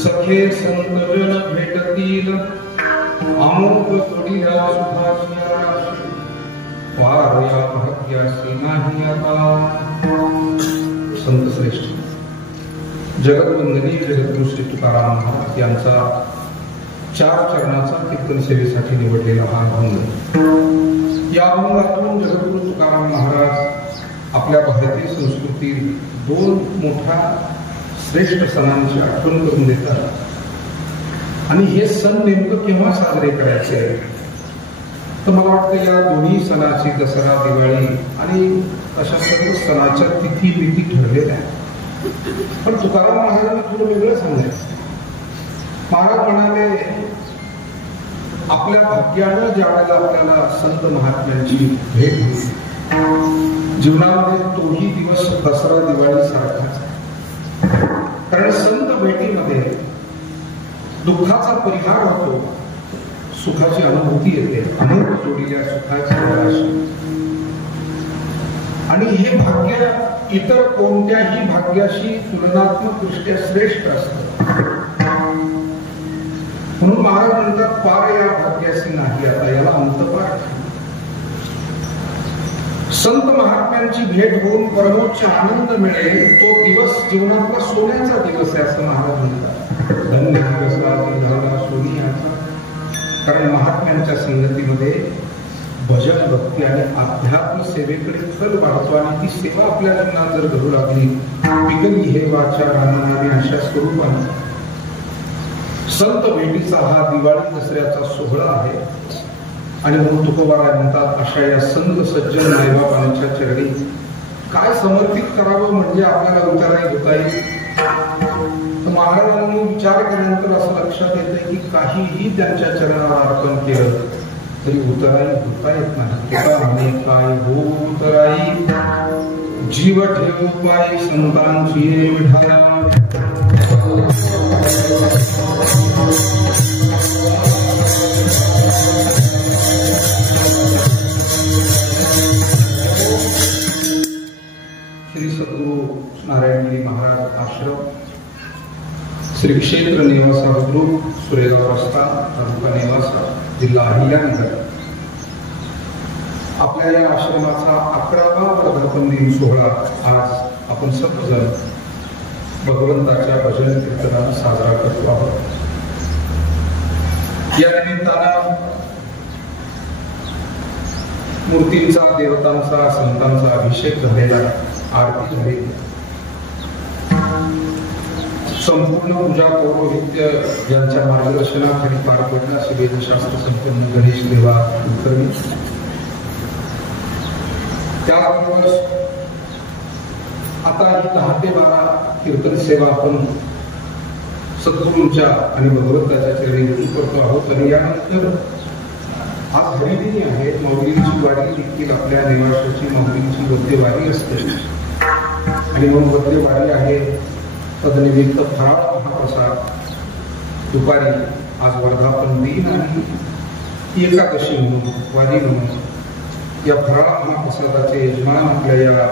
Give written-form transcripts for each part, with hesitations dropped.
सखे संत जन भेटतील अमोघ तोडीला सुखाची पार या भाग्यासी नाही आता। संत श्रेष्ठ जगतवंदनीय जगद्गुरु श्री तुकाराम महाराज यांचा 4 चरणाचा कीर्तन सेवेसाठी निवडलेला हा अभंग। या अभंगातून जगद्गुरु तुकाराम महाराज आपल्या भारतीय संस्कृतीत 2 मोठ्या श्रेष्ठ सणांची आठवण करून देतात। आणि हे सण नेमकं केव्हा साजरे करायचे तर मला वाटतं या दोन्ही सणाची दसरा दिवाळी आणि अशा सर्व सणाच्या तिथी बिथी ठरलेल्या आहेत। पण तुकाराम महाराजांना थोडं वेगळं सांगायचं। महाराज म्हणाले आपल्या भाग्यानं ज्या वेळेला आपल्याला संत महात्म्यांची भेट होईल जीवनामध्ये तोही दिवस दसरा दिवाळी सारखाच आहे। कारण संत भेटीमध्ये दुःखाचा परिहार होतो, सुखाची अनुभूती येते, अमोघ जोडील्या सुखाची राशी। आणि हे भाग्य इतर कोणत्याही भाग्याशी तुलनात्मक दृष्ट्या श्रेष्ठ असतं। म्हणून महाराज म्हणतात पार या भाग्याशी नाही आता, याला अंतपार। संत महात्म्यांची भेट होऊन परमोच्च आनंद मिळेल तो दिवस जीवनातला सोन्याचा दिवस आहे असं महाराज म्हणतात। धन्य दिवस झाला सोनियाचा। कारण महात्म्यांच्या संगतीमध्ये भजन भक्ती आणि अध्यात्म सेवेकडे कल वाढतो आणि ती सेवा आपल्या जीवनात जर घडू लागली पिकली हे वाचा रामनामी अशा स्वरूपाने संत भेटीचा हा दिवाळी दसऱ्याचा सोहळा आहे। आणि म्हणून तुकोबाराय म्हणतात अशा या संत सज्जन मायबापांच्या चरणी काय समर्पित करावं म्हणजे आपल्याला उच्चाराय होता येईल। तर महाराजांनी विचार केल्यानंतर असं लक्षात येतं की काहीही त्यांच्या चरणावर अर्पण केलं तरी उतराई होता येत नाही। तुका म्हणे काय हो उतराई जीव ठेवू पाय संतांची विठाला। श्री सद्गुरु नारायणगिरी महाराज आश्रम श्री क्षेत्र निवासा बुद्रुक सुरेगाव रस्ता तालुका नेवासा जिल्हा अहिल्यानगर आपल्या या आश्रमाचा 11वा वर्धापन दिन सोहळा आज आपण सर्वजण भगवंताच्या भजन कीर्तनाने साजरा करतो आहोत। या निमित्तानं मूर्तींचा देवतांचा संतांचा अभिषेक झालेला आरती झाली संपूर्ण पूजा पौरोहित्य ज्यांच्या मार्गदर्शनाखाली पार पडला असे वेदशास्त्र संपन्न गणेश देवा कुलकर्णी त्याबरोबर आता ही 10 ते 12 कीर्तन सेवा आपण सद्गुरूंच्या आणि भगवंताच्या चरणी करतो आहोत। आणि यानंतर आज हरिदिनी आहे, माऊलींची वारी देखील आपल्या निवासाची माऊलींची वद्यवारी असते आणि म्हणून वद्यवारी आहे। तदनिमित्त फराळ महाप्रसाद दुपारी आज वर्धापन दिन आणि एकादशी म्हणून वारी म्हणून या फराळ महाप्रसादाचे यजमान आपल्या या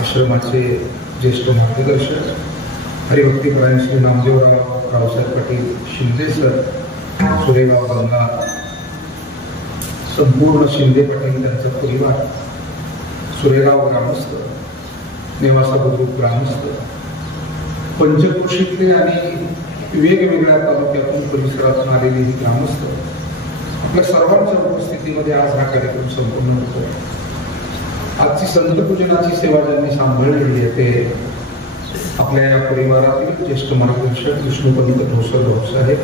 आश्रमाचे ज्येष्ठ मार्गदर्शक हरिभक्तीपरायण श्री नामदेवराव रावसाहेब पाटील शिंदे सर सुरेगाव गंगा संपूर्ण शिंदे पाटील त्यांचा परिवार सुरेगाव ग्रामस्थ नेवासा बुद्रुक ग्रामस्थ पंचक्रोशीतले आणि वेगवेगळ्या तालुक्यातून परिसरातून आलेले ही ग्रामस्थ आपल्या सर्वांच्या उपस्थितीमध्ये आज हा कार्यक्रम संपूर्ण होतो। आजची संत पूजनाची सेवा ज्यांनी सांभाळलेली आहे ते आपल्या या परिवारातील ज्येष्ठ मार्गदर्शक विष्णुपंत ढोसर भाऊसाहेब,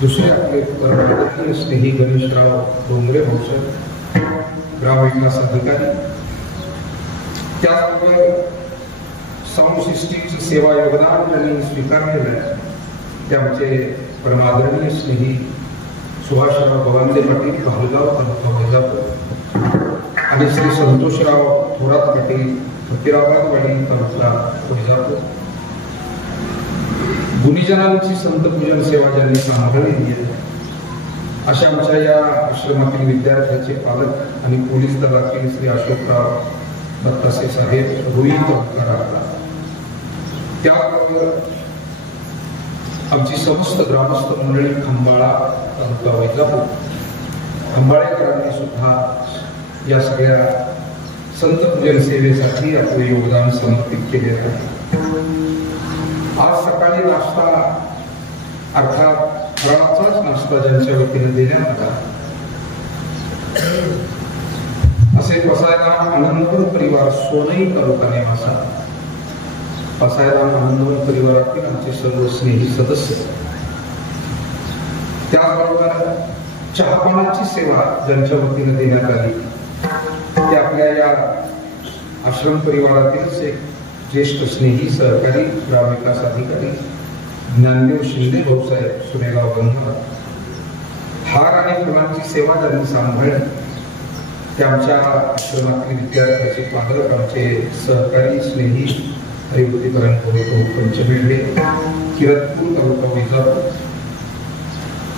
दुसरे आपले परमपूज्य स्नेही गणेशराव डोंगरे भाऊसाहेब ग्रामविकास अधिकारी, त्याचबरोबर साऊंड सिस्टीमची सेवा योगदान ज्यांनी स्वीकारलेलं आहे ते आमचे परमादरणीय स्नेही सुभाषराव भवांदे पाटील भालगाव तालुका वैजापूर आणि श्री संतोषराव थोरात पाटील फकीराबादवाडी तालुका वैजापूर गुणीजनांची संत पूजन सेवा ज्यांनी सांभाळलेली आहे अशा आमच्या या आश्रमातील विद्यार्थ्यांचे पालक आणि पोलीस दलातील श्री अशोकराव दत्तासे साहेब रोहित त्याबरोबर आमची समस्त ग्रामस्थ मंडळी खंबाळा तालुका वैजापूर खंबाळेकरांनी सुद्धा या सगळ्या संत पूजन सेवेसाठी आपले योगदान समर्पित केले आहे. आज सकाळी नाश्ता अर्थात फराळाचाच नाश्ता ज्यांच्या वतीने देण्यात आला असे पसायदान आनंदवन परिवार सोनई तालुका निवासा पसायदान आनंदवन परिवारातील आमचे सर्व स्नेही सदस्य, त्याबरोबर चहापानाची सेवा ज्यांच्या वतीने देण्यात आली ते आपल्या या आश्रम परिवारातीलच एक ज्येष्ठ स्नेही सहकारी ग्रामविकास अधिकारी ज्ञानदेव शिंदे भाऊसाहेब सुनेगाव गंगा. हार आणि फुलांची सेवा ज्यांनी सांभाळली ते आमच्या आश्रमातील विद्यार्थ्याचे पालक आमचे सहकारी स्नेही हरिभक्तीपरायण भाऊ पंचमेढे किरतपूर तालुका वैजापूर.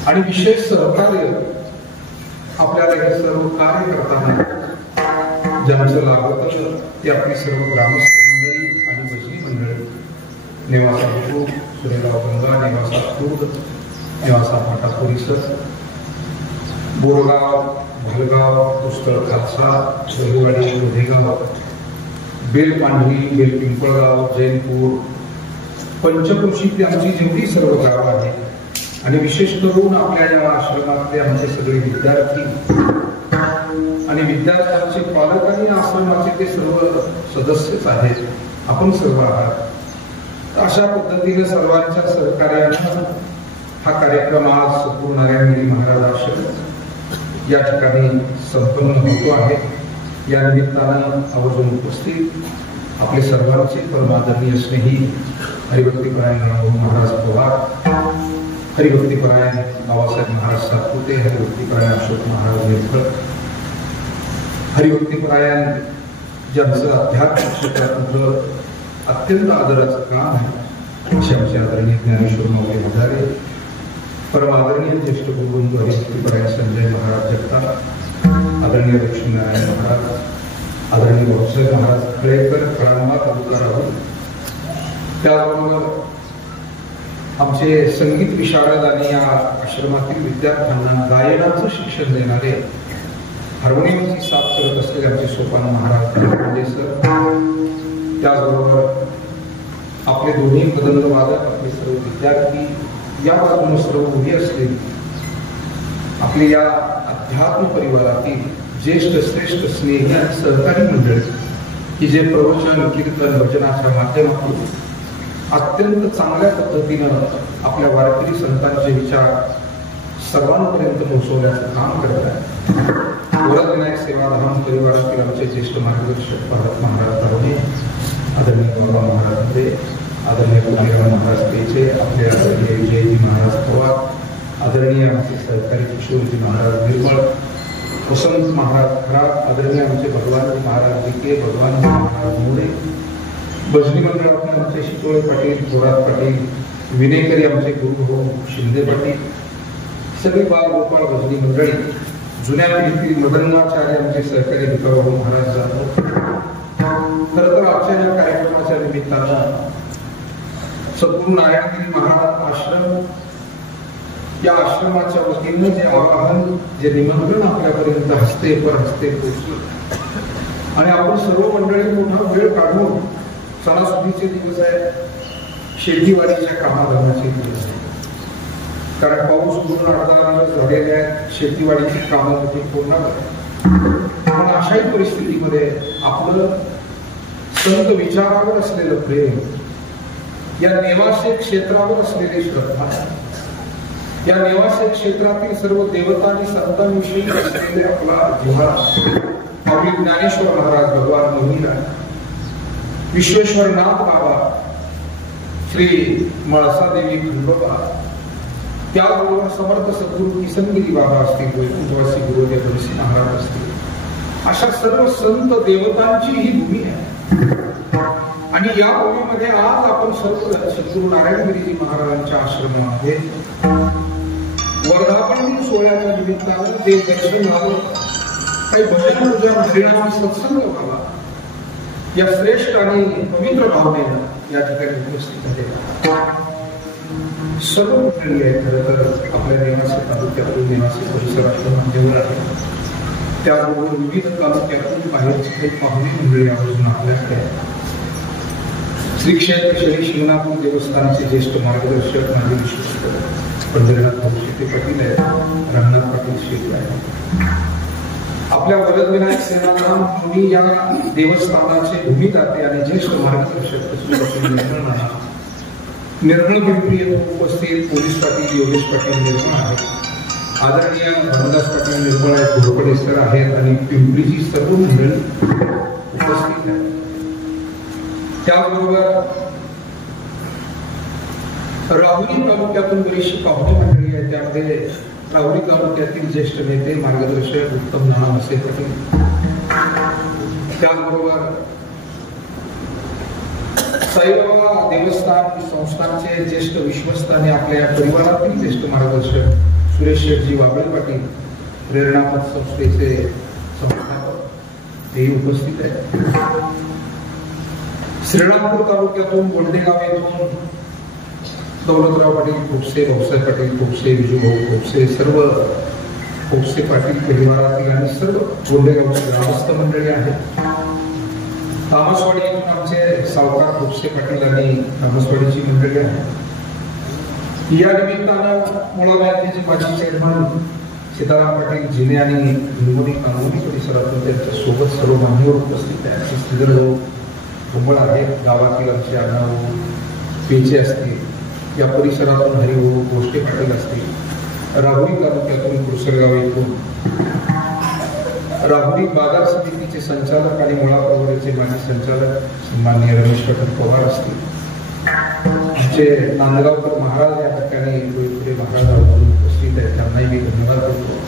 आणि विशेष सहकार्य आपल्याला हे सर्व कार्य करताना ज्यांचं लाभत ते आपली सर्व ग्रामस्थ मंडळी आणि भजनी मंडळी नेवासा बुद्रुक, सुरेगाव गंगा, नेवासा खुर्द, नेवासा फाटा परिसर, बोरगाव, भालगाव, पुस्तळ खालसा, दहिवाडी, लोधेगाव, बेलपांढरी, बेलपिंपळगाव, जैनपूर, पंचकृषीतली आमची जेवढी सर्व गावं आहेत आणि विशेष करून आपल्या या आश्रमातले आमचे सगळे विद्यार्थी आणि विद्यार्थ्यांचे पालक आणि आश्रमाचे ते सर्व सदस्यच आहेत, आपण सर्व आहात. अशा पद्धतीने सर्वांच्या सहकार्याने हा कार्यक्रम आज सद्गुरू नारायण गिरी महाराज आश्रम या ठिकाणी संपन्न होतो आहे. या निमित्तानं आवर्जून उपस्थित आपले सर्वांचे परमादरणीय स्नेही हरिभक्तीपरायण महाराज पवार, हरिभक्तीपरायण बाबासाहेब महाराज सातपुते, हरिभक्तीपरायण अशोक महाराज नेरकर, हरिभक्तीपरायण ज्यांचं अध्यात्मिक क्षेत्रातलं अत्यंत आदराचं काम आहे असे आमचे आदरणीय ज्ञानेश्वर माऊली हजारे, परम आदरणीय ज्येष्ठ गुरुबंधू हरिभक्तीपरायण संजय महाराज जगताप, आदरणीय लक्ष्मीनारायण महाराज, आदरणीय भाऊसाहेब महाराज खळेकर, कळंबा तालुका राहुल. त्याबरोबर आमचे संगीत विशारद आणि या आश्रमातील विद्यार्थ्यांना गायनाचं शिक्षण देणारे हार्मोनियमची साथ करत असलेले आमचे सोपान महाराज सर, त्याचबरोबर आपले दोन्ही मदंग वादक, आपले सर्व विद्यार्थी, या बाजूने सर्व उभी असलेली आपली या अध्यात्म परिवारातील ज्येष्ठ श्रेष्ठ स्नेही आणि सहकारी मंडळी की जे प्रवचन, कीर्तन, भजनाच्या माध्यमातून अत्यंत चांगल्या पद्धतीनं आपल्या वारकरी संतांचे विचार सर्वांपर्यंत पोहोचवण्याचं काम करत आहे. वरदविनायक सेवाधाम परिवारातील आमचे ज्येष्ठ मार्गदर्शक भारत महाराज तारुणे, आदरणीय बाबा महाराज रे, आदरणीय पुण्याराव महाराज पेचे, आपले आदरणीय विजयजी महाराज पवार, आदरणीय आमचे सहकारी किशोरजी महाराज निर्मळ, वसंत महाराज खराब, आदरणीय आमचे भगवानजी महाराज विके, भगवानजी महाराज मोरे, भजनी मंडळातले आमचे शितोळे पाटील, थोरात पाटील, विनेकरी आमचे गुरुभाऊ शिंदे पाटील, सगळे बाल गोपाळ भजनी मंडळी, जुन्या पिढीतील मदंगाचार्य आमचे सहकारी भिकाभाऊ महाराज जाधव. खरं तर आजच्या या कार्यक्रमाच्या निमित्तानं सद्गुरू नारायणगिरी महाराज आश्रम या आश्रमाच्या वतीनं जे आवाहन, जे निमंत्रण आपल्यापर्यंत हस्ते पर हस्ते पोहोचलं आणि आपण सर्व मंडळी मोठा वेळ काढून, सणासुदीचे दिवस आहेत, शेतीवाडीच्या कामाधर्माचे दिवस आहेत, कारण पाऊस उघडून 8-10 दिवस झालेले आहेत, शेतीवाडीची कामं मोठी पूर्ण. पण अशाही परिस्थितीमध्ये आपलं संत विचारावर असलेलं प्रेम, या नेवासे क्षेत्रावर असलेली श्रद्धा, या नेवासे क्षेत्रातील सर्व देवता आणि संतांविषयी असलेले आपला जिव्हाळा, आपले ज्ञानेश्वर महाराज, भगवान मोहिरा, विश्वेश्वरनाथ बाबा, श्री मळसादेवी खंडोबा, त्याबरोबर समर्थ सद्गुरू किसनगिरी बाबा असतील, वैकुंठवासी गुरुदेव तुळशी महाराज असतील, अशा सर्व संत देवतांची ही भूमी आहे. आणि या भूमीमध्ये आज आपण सर्व सद्गुरू नारायणगिरीजी महाराजांच्या आश्रमामध्ये वर्धापन दिन सोहळ्याच्या निमित्तानं देव दर्शन व्हावं, काही भजन पूजन, हरिनाम, सत्संग व्हावा या श्रेष्ठ आणि पवित्र भावनेनं या ठिकाणी उपस्थित झाले सर्व मंडळी आहे. खरं तर आपल्या नेवासी तालुक्यातून नेवासी परिसरातून मान्यवर आहे. त्याबरोबर विविध तालुक्यातून बाहेरची काही पाहुणे मंडळी आवर्जून आपल्याकडे श्री क्षेत्र शनी शिंगणापूर देवस्थानाचे ज्येष्ठ मार्गदर्शक माझे विश्वस्त पंढरीनाथ शेटे पाटील आहेत, रंगनाथ पाटील शेटे आहेत. आपल्या वरदविनायक सेनाराम मुनी या देवस्थानाचे भूमिदाते आणि ज्येष्ठ मार्गदर्शक निर्मळ पिंपरी उपस्थित पोलीस पाटील योगेश पाटील निर्मळ आहेत. आदरणीय रामदास पाटील निर्मळ आहेत, घोरपडे सर आहेत आणि पिंपरीची सर्व मंडळी उपस्थित आहेत. त्याचबरोबर राहुरी तालुक्यातून बरीचशी पाहुणे मंडळी आहेत. त्यामध्ये राहुरी तालुक्यातील ज्येष्ठ नेते मार्गदर्शक उत्तम नाना मसे पाटील, त्याचबरोबर साईबाबा देवस्थान संस्थानचे ज्येष्ठ विश्वस्त आणि आपल्या परिवारातील ज्येष्ठ मार्गदर्शक सुरेश शेठजी वाबळे पाटील, प्रेरणापथ संस्थेचे संस्थापक हेही उपस्थित आहेत. श्रीरामपूर तालुक्यातून गोंडेगाव येथून दौलतराव पाटील खोपसे, भाऊसाहेब पाटील खोपसे, विजूभाऊ खोपसे, सर्व खोपसे पाटील परिवारातील आणि सर्व गोंडेगावची ग्रामस्थ मंडळी आहेत. तामसवाडी येथून आमचे सावकार खोपसे पाटील आणि तामसवाडीची मंडळी आहे. या निमित्तानं मुळा बँकेचे माजी चेअरमन सीताराम पाटील जिने आणि हिंगोली कांगोली परिसरातून त्यांच्या सोबत सर्व मान्यवर उपस्थित आहेत. श्रीधरभाऊ कुंबळ आहेत, गावातील आमचे अण्णाभाऊ पेचे असतील, या परिसरातून हरिभाऊ गोष्टे पाटील असतील, राहुरी तालुक्यातून कुरसरगाव येथून राहुरी बाजार समितीचे संचालक आणि मुळा प्रवरेचे माजी संचालक माननीय रमेश पाटील पवार असतील, आमचे नांदगावकर महाराज या ठिकाणी पुढे महाराज उपस्थित आहेत, त्यांनाही मी धन्यवाद देतो.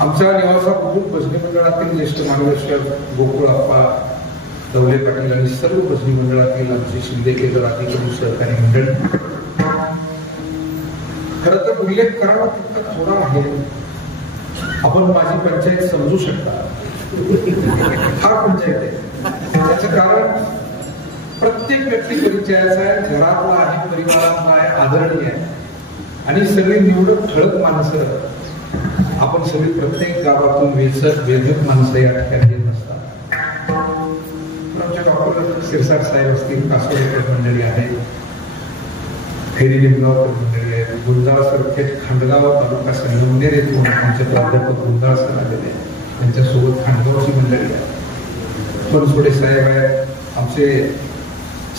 आमच्या निवासा कुटुंब भजनी मंडळातील ज्येष्ठ मार्गदर्शक गोकुळ अप्पा दौले पाटील आणि सर्व भजनी मंडळातील आमचे शिंदे केंद्र अधिकारी सहकारी मंडळ. खरं तर उल्लेख करावा तितका थोडा आहे. आपण माझी पंचायत समजू शकता, हा पंचायत आहे. त्याचं कारण प्रत्येक व्यक्ती परिचयाचा आहे, घरातला आहे, परिवारातला आहे, आदरणीय आहे आणि सगळी निवडक ठळक माणसं. आपण सगळी प्रत्येक गावातून वेधक माणसं या ठिकाणी येत नसतात. डॉक्टर सिरसाट साहेब असतील, कासोडेकर मंडळी आहेत, फेरी लिंगावकर मंडळी आहेत, गुंजाळ सर थेट खांडगाव तालुका संगमनेर येथून आमचे प्राध्यापक गुंजाळ सर आलेले आहेत, त्यांच्यासोबत खांडगावची मंडळी आहे. बनसोडे साहेब आहेत, आमचे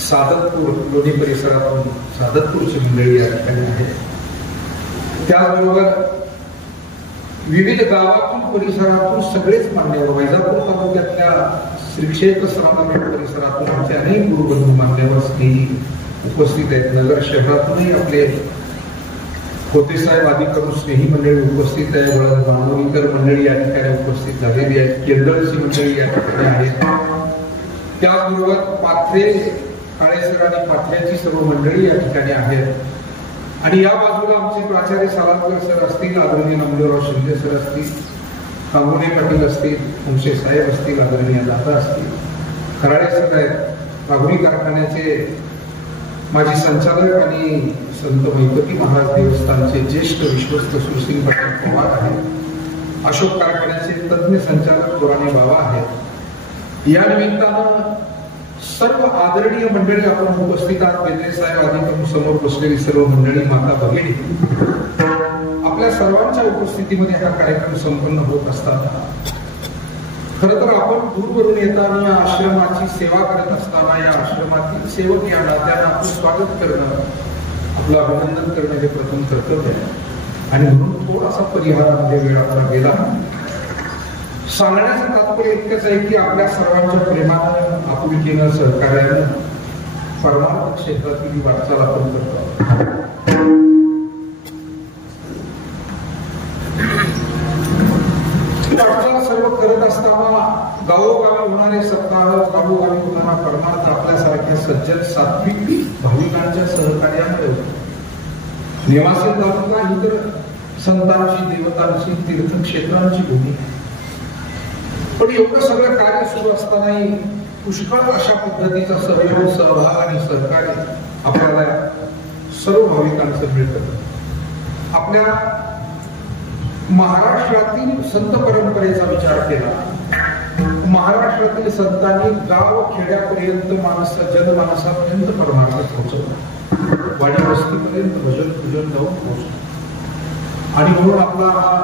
सादतपूर लोणी परिसरातून सादतपूरची मंडळी या ठिकाणी आहे. त्याचबरोबर विविध गावातून परिसरातून सगळेच मान्यवर, वैजापूर तालुक्यातल्या श्री क्षेत्र श्रावणपेठ परिसरातून आमचे अनेक गुरुबंधू मान्यवर स्नेही उपस्थित आहेत. नगर शहरातूनही आपले होते साहेब आदी करून स्नेही मंडळी उपस्थित आहे. वळद मानवणीकर मंडळी या ठिकाणी उपस्थित झालेली आहेत. केंद्रची मंडळी या ठिकाणी आहेत. त्याचबरोबर पाथरे काळेसर आणि पाथऱ्याची सर्व मंडळी या ठिकाणी आहेत. आणि या बाजूला आमचे प्राचार्य सालारकर सर असतील, आदरणीय नमदेवराव शिंदे सर असतील, कांगोणे पाटील असतील, मुंशे साहेब असतील, आदरणीय दादा असतील, खराडे सर आहेत, राहुरी कारखान्याचे माजी संचालक आणि संत मैपती महाराज देवस्थानचे ज्येष्ठ विश्वस्त सुरसिंग पाटील पवार आहेत, अशोक कारखान्याचे तज्ञ संचालक पुराणे बाबा आहेत. या निमित्तानं सर्व आदरणीय मंडळी आपण उपस्थित आहात. बेंद्रे साहेब आधी समोर बसलेली सर्व मंडळी, माता भगिनी, आपल्या सर्वांच्या उपस्थितीमध्ये हा कार्यक्रम संपन्न होत असताना खरं तर आपण दूरवरून येताना आश्रमाची सेवा करत असताना या आश्रमातील सेवक या नात्यानं आपलं स्वागत करणं, आपलं अभिनंदन करणं हे प्रथम कर्तव्य आहे. आणि म्हणून थोडासा परिहारामध्ये वेळ आपला गेला. सांगण्याचं तात्पर्य इतकंच आहे की आपल्या सर्वांच्या प्रेमानं, आपुलकीनं, सहकार्यानं परमार्थ क्षेत्रातील वाटचाल आपण करतो. वाटचाल सर्व करत असताना गावोगावी होणारे सप्ताह, गावोगावी होणारा परमार्थ आपल्यासारख्या सज्जन सात्विक भाविकांच्या सहकार्यामुळे निवासी तालुका ही तर संतांची, देवतांची, तीर्थक्षेत्रांची भूमी. पण एवढं सगळं कार्य सुरू असतानाही पुष्कळ अशा पद्धतीचा सहयोग, सहभाग आणि सहकार्य आपल्याला सर्व भाविकांचं मिळतं. आपल्या महाराष्ट्रातील संत परंपरेचा विचार केला, महाराष्ट्रातील संतांनी गाव खेड्यापर्यंत जनमानसापर्यंत परमार्थ पोहोचवला, वाडी वस्तीपर्यंत भजन पूजन जाऊन पोहोचलं. आणि म्हणून आपला हा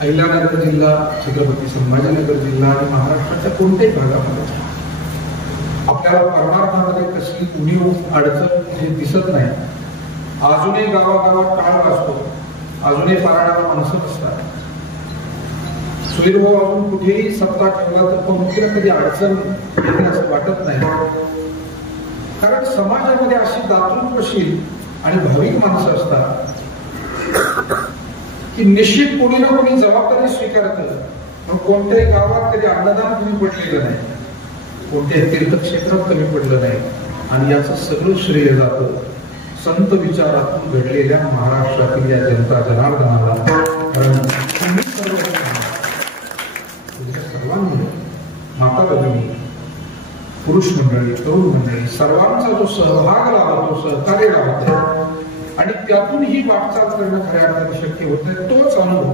अहिल्यानगर जिल्हा, छत्रपती संभाजीनगर जिल्हा आणि महाराष्ट्राच्या कोणत्याही भागामध्ये आपल्याला परमार्थामध्ये कसली उणीव अडचण हे दिसत नाही. अजूनही गावागावात काळ वाजतो, अजूनही पारायणाला माणसं असतात. सुधीरभाऊ अजून कुठेही सत्ता ठेवला तर पंक्तीला कधी अडचण येते असं वाटत नाही. कारण समाजामध्ये अशी दातृत्वशील आणि भाविक माणसं असतात की निश्चित कोणी ना कोणी जबाबदारी स्वीकारतं. कोणत्याही गावात कधी अन्नदान कमी पडलेलं नाही, कोणत्याही तीर्थक्षेत्रात कमी पडलं नाही. आणि याचं सगळं श्रेय जातं संत विचारातून घडलेल्या महाराष्ट्रातील या जनता जनार्दनाला. कारण सर्वांनी, माता भगिनी, पुरुष मंडळी, तरुण मंडळी सर्वांचा जो सहभाग लाभतो, सहकार्य लाभतो आणि त्यातून ही वाटचाल करणं खऱ्या अर्थाने शक्य होत आहे. तोच अनुभव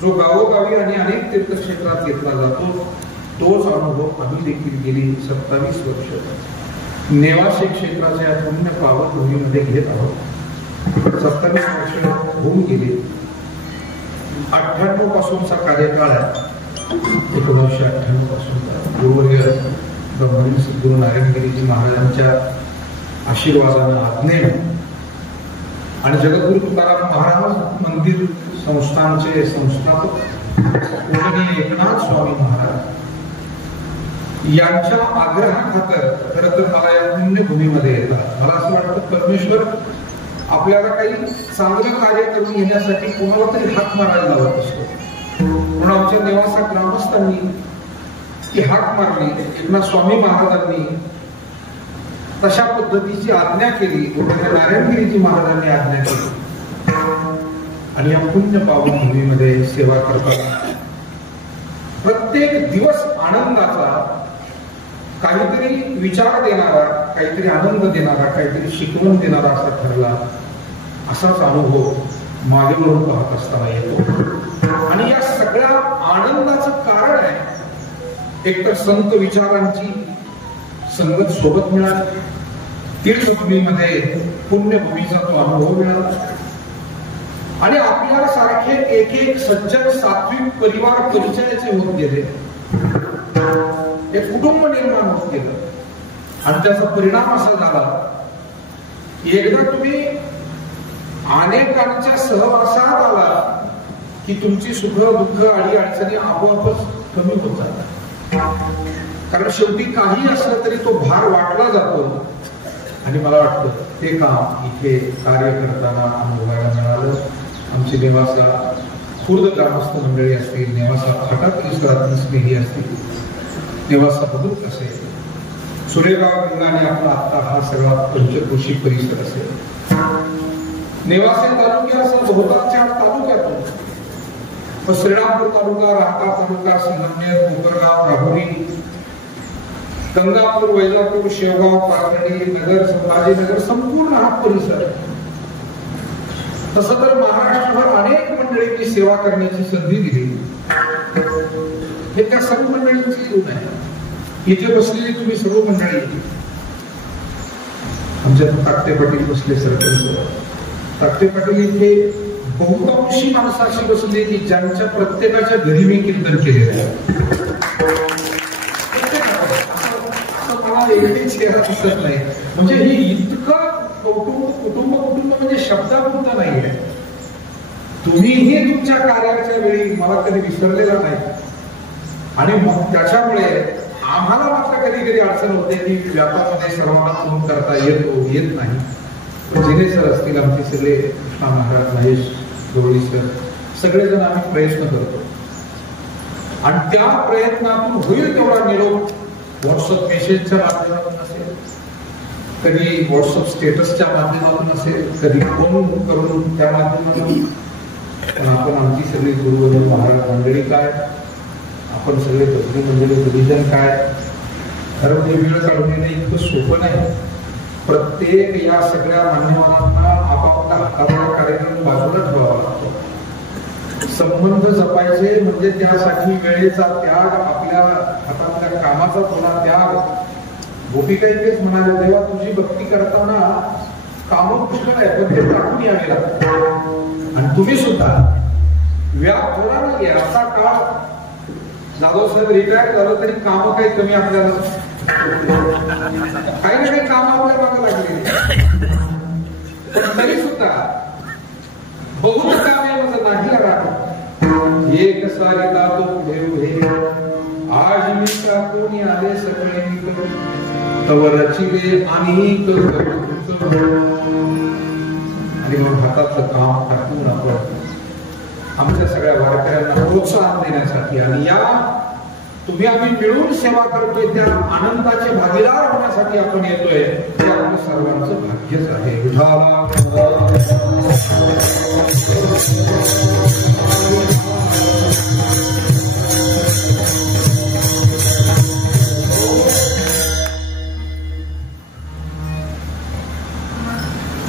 जो गावोगावी आणि अनेक तीर्थक्षेत्रात घेतला जातो, तोच अनुभव आम्ही देखील गेली 27 वर्ष नेवासे क्षेत्राच्या पुण्य पावन भूमीमध्ये घेत आहोत. 27 वर्ष होऊन गेले. 98 पासूनचा कार्यकाळ आहे. 1998 पासूनचा पूर्ववर्य ब्रह्मलीन सद्गुरू नारायणगिरीजी महाराजांच्या आशीर्वादानं, आज्ञेनं आणि जगद्गुरु तुकाराम महाराज मंदिर संस्थानचे संस्थापक पूजनीय एकनाथ स्वामी महाराज यांच्या आग्रहाखातर खरं तर मला या पुण्यभूमीमध्ये येतात. मला असं वाटतं परमेश्वर आपल्याला काही चांगलं कार्य करून येण्यासाठी कोणाला तरी हाक मारायला लावत असतो. म्हणून आमच्या नेवासा ग्रामस्थांनी ती हाक मारली. एकनाथ स्वामी महाराजांनी तशा पद्धतीची आज्ञा केली, नारायणगिरीजी महाराजांनी आज्ञा केली आणि या पुण्य पावन भूमीमध्ये सेवा करतात. प्रत्येक दिवस आनंदाचा, काहीतरी विचार देणारा, काहीतरी आनंद देणारा, काहीतरी शिकवण देणारा असा ठरला. असाच अनुभव माझ्यावरून पाहत असताना येतो. आणि या सगळ्या आनंदाचं कारण आहे एकतर संत विचारांची संगत सोबत मिळाली, तीर्थभूमीमध्ये पुण्यभूमीचा तो अनुभव मिळाला आणि आपल्या सारखे एक एक सज्जन सात्विक परिवार परिचयाचे होत गेले. एक कुटुंब निर्माण होत गेलं आणि त्याचा परिणाम असा झाला, एकदा तुम्ही अनेकांच्या सहवासात आला की तुमची सुख दुःख अडी अडचणी आपोआपच कमी होत जातात. कारण शेवटी काही असलं तरी तो भार वाटला जातो. आणि मला वाटतं ते काम इथे कार्य करताना अनुभवायला मिळालं. आमची नेवासा खुर्द ग्रामस्थ मंडळी असतील, नेवासा फाटा परिसरातील स्नेही असतील, नेवासा बुद्रुक असेल, सुरेगाव गंगाने आपला आता हा सगळा पंचक्रोशी परिसर असेल, नेवासे तालुक्यासह बहुतांच्या तालुक्यातून श्रीरामपूर तालुका, राहता तालुका, संगमनेर, कोपरगाव, राहुरी, गंगापूर, वैजापूर, शेवगाव, पाथर्डी, नगर, संभाजीनगर, संपूर्ण हा परिसर. तसं तर महाराष्ट्रभर अनेक मंडळींनी सेवा करण्याची संधी दिली. हे त्या सर्व मंडळींची ऋण आहे. इथे बसलेली तुम्ही सर्व मंडळी, आमच्या ताकटे पाटील बसले सरपंच, ताकटे पाटील इथे बहुतांशी माणसं अशी बसली की ज्यांच्या प्रत्येकाच्या घरी मी कीर्तन केलेलं आहे. चेहरा दिसत नाही. म्हणजे हे इतकं कुटुंब म्हणजे शब्दापुरतं नाहीये. तुम्हीही तुमच्या कार्याच्या वेळी मला कधी विसरलेला नाही. आणि मग त्याच्यामुळे आम्हाला मात्र कधी कधी अडचण होते की व्यापारामध्ये सर्वांना फोन करता येत नाही. जिने सर असतील, आमचे सगळे कृष्णा महाराज, महेश गवळी सर, सगळेजण आम्ही प्रयत्न करतो आणि त्या प्रयत्नातून होईल तेवढा निरोप व्हॉट्सअप मेसेजच्या माध्यमातून असेल, कधी व्हॉट्सअप स्टेटसच्या माध्यमातून असेल, कधी फोन करून त्या माध्यमातून. पण आपण आमची सगळी गुरुवर्य महाराज मंडळी काय आपण सगळे भजनी मंडळी भजन काय खरं म्हणजे वेळ काढून येणं इतकं सोपं नाही. प्रत्येक या सगळ्या मान्यवरांना आपापला हाताचा कार्यक्रम बाजूला ठेवावा लागतो. संबंध जपायचे म्हणजे त्यासाठी वेळेचा त्याग, आपल्या हातातल्या कामाचा थोडा त्याग. गोपिका इतकेच म्हणाले, देवा तुझी भक्ती करताना काम पुष्कळ आहे पण ते टाकून यावे लागतं. आणि तुम्ही सुद्धा व्याप थोडा नाही. असा काळ जाधव साहेब रिटायर झालं तरी काम काही कमी आपल्याला काही ना काही काम आपल्या मागे लागले, पण तरी सुद्धा बहुत काम आहे माझं नाही राहत. एक सारिता तो पुढे उभे आज मी कोणी आले सगळे तव रचिले अनेक आणि मग हातातलं काम टाकून आपण आमच्या सगळ्या वारकऱ्यांना प्रोत्साहन देण्यासाठी आणि या तुम्ही आम्ही मिळून सेवा करतोय त्या आनंदाचे भागीदार होण्यासाठी आपण येतोय. ते आपलं सर्वांचं भाग्यच आहे.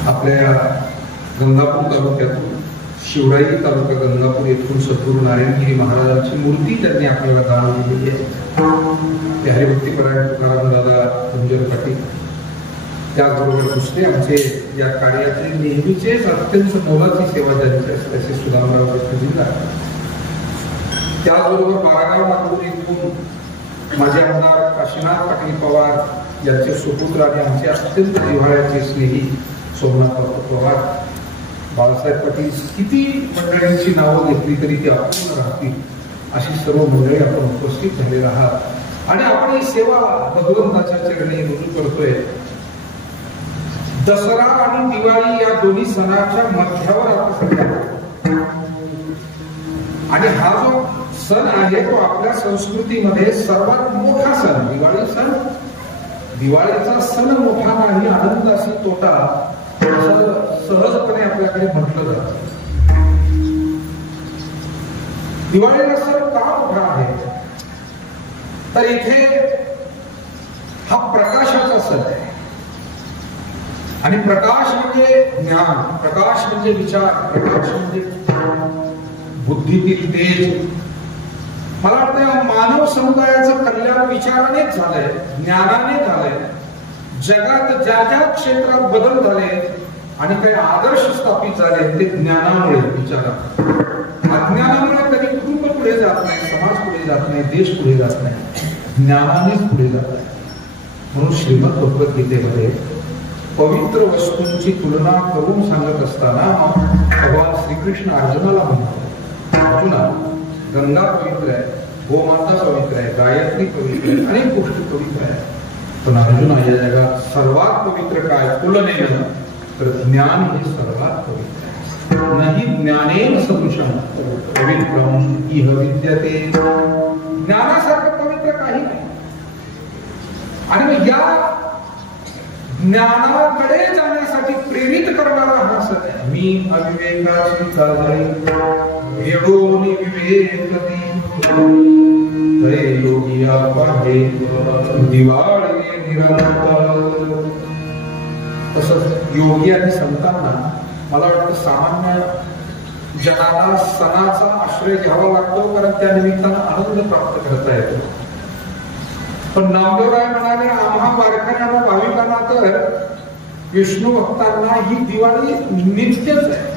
आपल्या गंगापूर तालुक्यातून शिवराई तालुका गंगापूर येथून सद्गुरू नारायणगिरी महाराजांची मूर्ती त्यांनी आपल्याला दान दिलेली आहे. ते हरिभक्तीपरायण तुकाराम दादा कुंजर पाटील त्याचबरोबर दुसरे आमचे या कार्याचे नेहमीचेच अत्यंत मोलाची सेवा ज्यांची असते असे सुदामराव जिल्हा. त्याचबरोबर बारागाव नागपूर येथून माझे आमदार काशीनाथ पाटील पवार यांचे सुपुत्र आणि आमचे अत्यंत जिव्हाळ्याचे स्नेही सोमनाथ पवार, बाळासाहेब पाटील, किती मंडळींची नावं घेतली तरी ती अपूर्ण राहतील अशी सर्व मंडळी आपण उपस्थित झालेला आहात आणि आपण ही सेवा भगवंताच्या चरणी रुजू करतोय. दसरा आणि दिवाळी या दोन्ही सणाच्या मध्यावर आपण सध्या आणि हा जो सण आहे तो आपल्या संस्कृतीमध्ये सर्वात मोठा सण दिवाळी सण. दिवाळीचा सण मोठा नाही, आनंदाशी तोटा सहजपणे आपल्याकडे म्हटलं जातं. दिवाळीला सण का मोठा आहे तर इथे हा प्रकाशाचा सण आहे आणि प्रकाश म्हणजे ज्ञान, प्रकाश म्हणजे विचार, प्रकाश म्हणजे बुद्धीतील तेज. मला वाटतं मानव समुदायाचं कल्याण विचारानेच झालंय, ज्ञानाने झालंय. जगात ज्या ज्या क्षेत्रात बदल झाले आणि काही आदर्श स्थापित झाले ते ज्ञानामुळे, विचारात. अज्ञानामुळे कधी कुटुंब पुढे जात नाही, समाज पुढे जात नाही, देश पुढे जात नाही, ज्ञानानेच पुढे जात आहे. म्हणून श्रीमद भगवद्गीतेमध्ये पवित्र वस्तूंची तुलना करून सांगत असताना भगवान श्रीकृष्ण अर्जुनाला म्हणतात, अर्जुना गंगा पवित्र आहे, गोमाता पवित्र आहे, गायत्री पवित्र आहे, अनेक गोष्टी पवित्र आहेत. पण अर्जुना या जगात सर्वात पवित्र काय तुलनेनं तर ज्ञान हे सर्वात पवित्र आहे. नाही ज्ञानेन सदृशं पवित्रम इह विद्यते. ज्ञानासारखं पवित्र काही नाही. आणि मग या ज्ञानाकडे जाण्यासाठी प्रेरित करणारा हा सण आहे. मी अविवेकाची काजळी वेडून विवेक तै योगिया पाहे दिवाळी निरंतर. तसंच योगी आणि संतांना मला वाटतं सामान्य जनाला सणाचा आश्रय घ्यावा लागतो कारण त्या निमित्तानं आनंद प्राप्त करता येतो. पण नामदेवराय म्हणाले आम्हा वारकऱ्यांना भाविकांना तर विष्णू भक्तांना ही दिवाळी नित्यच आहे.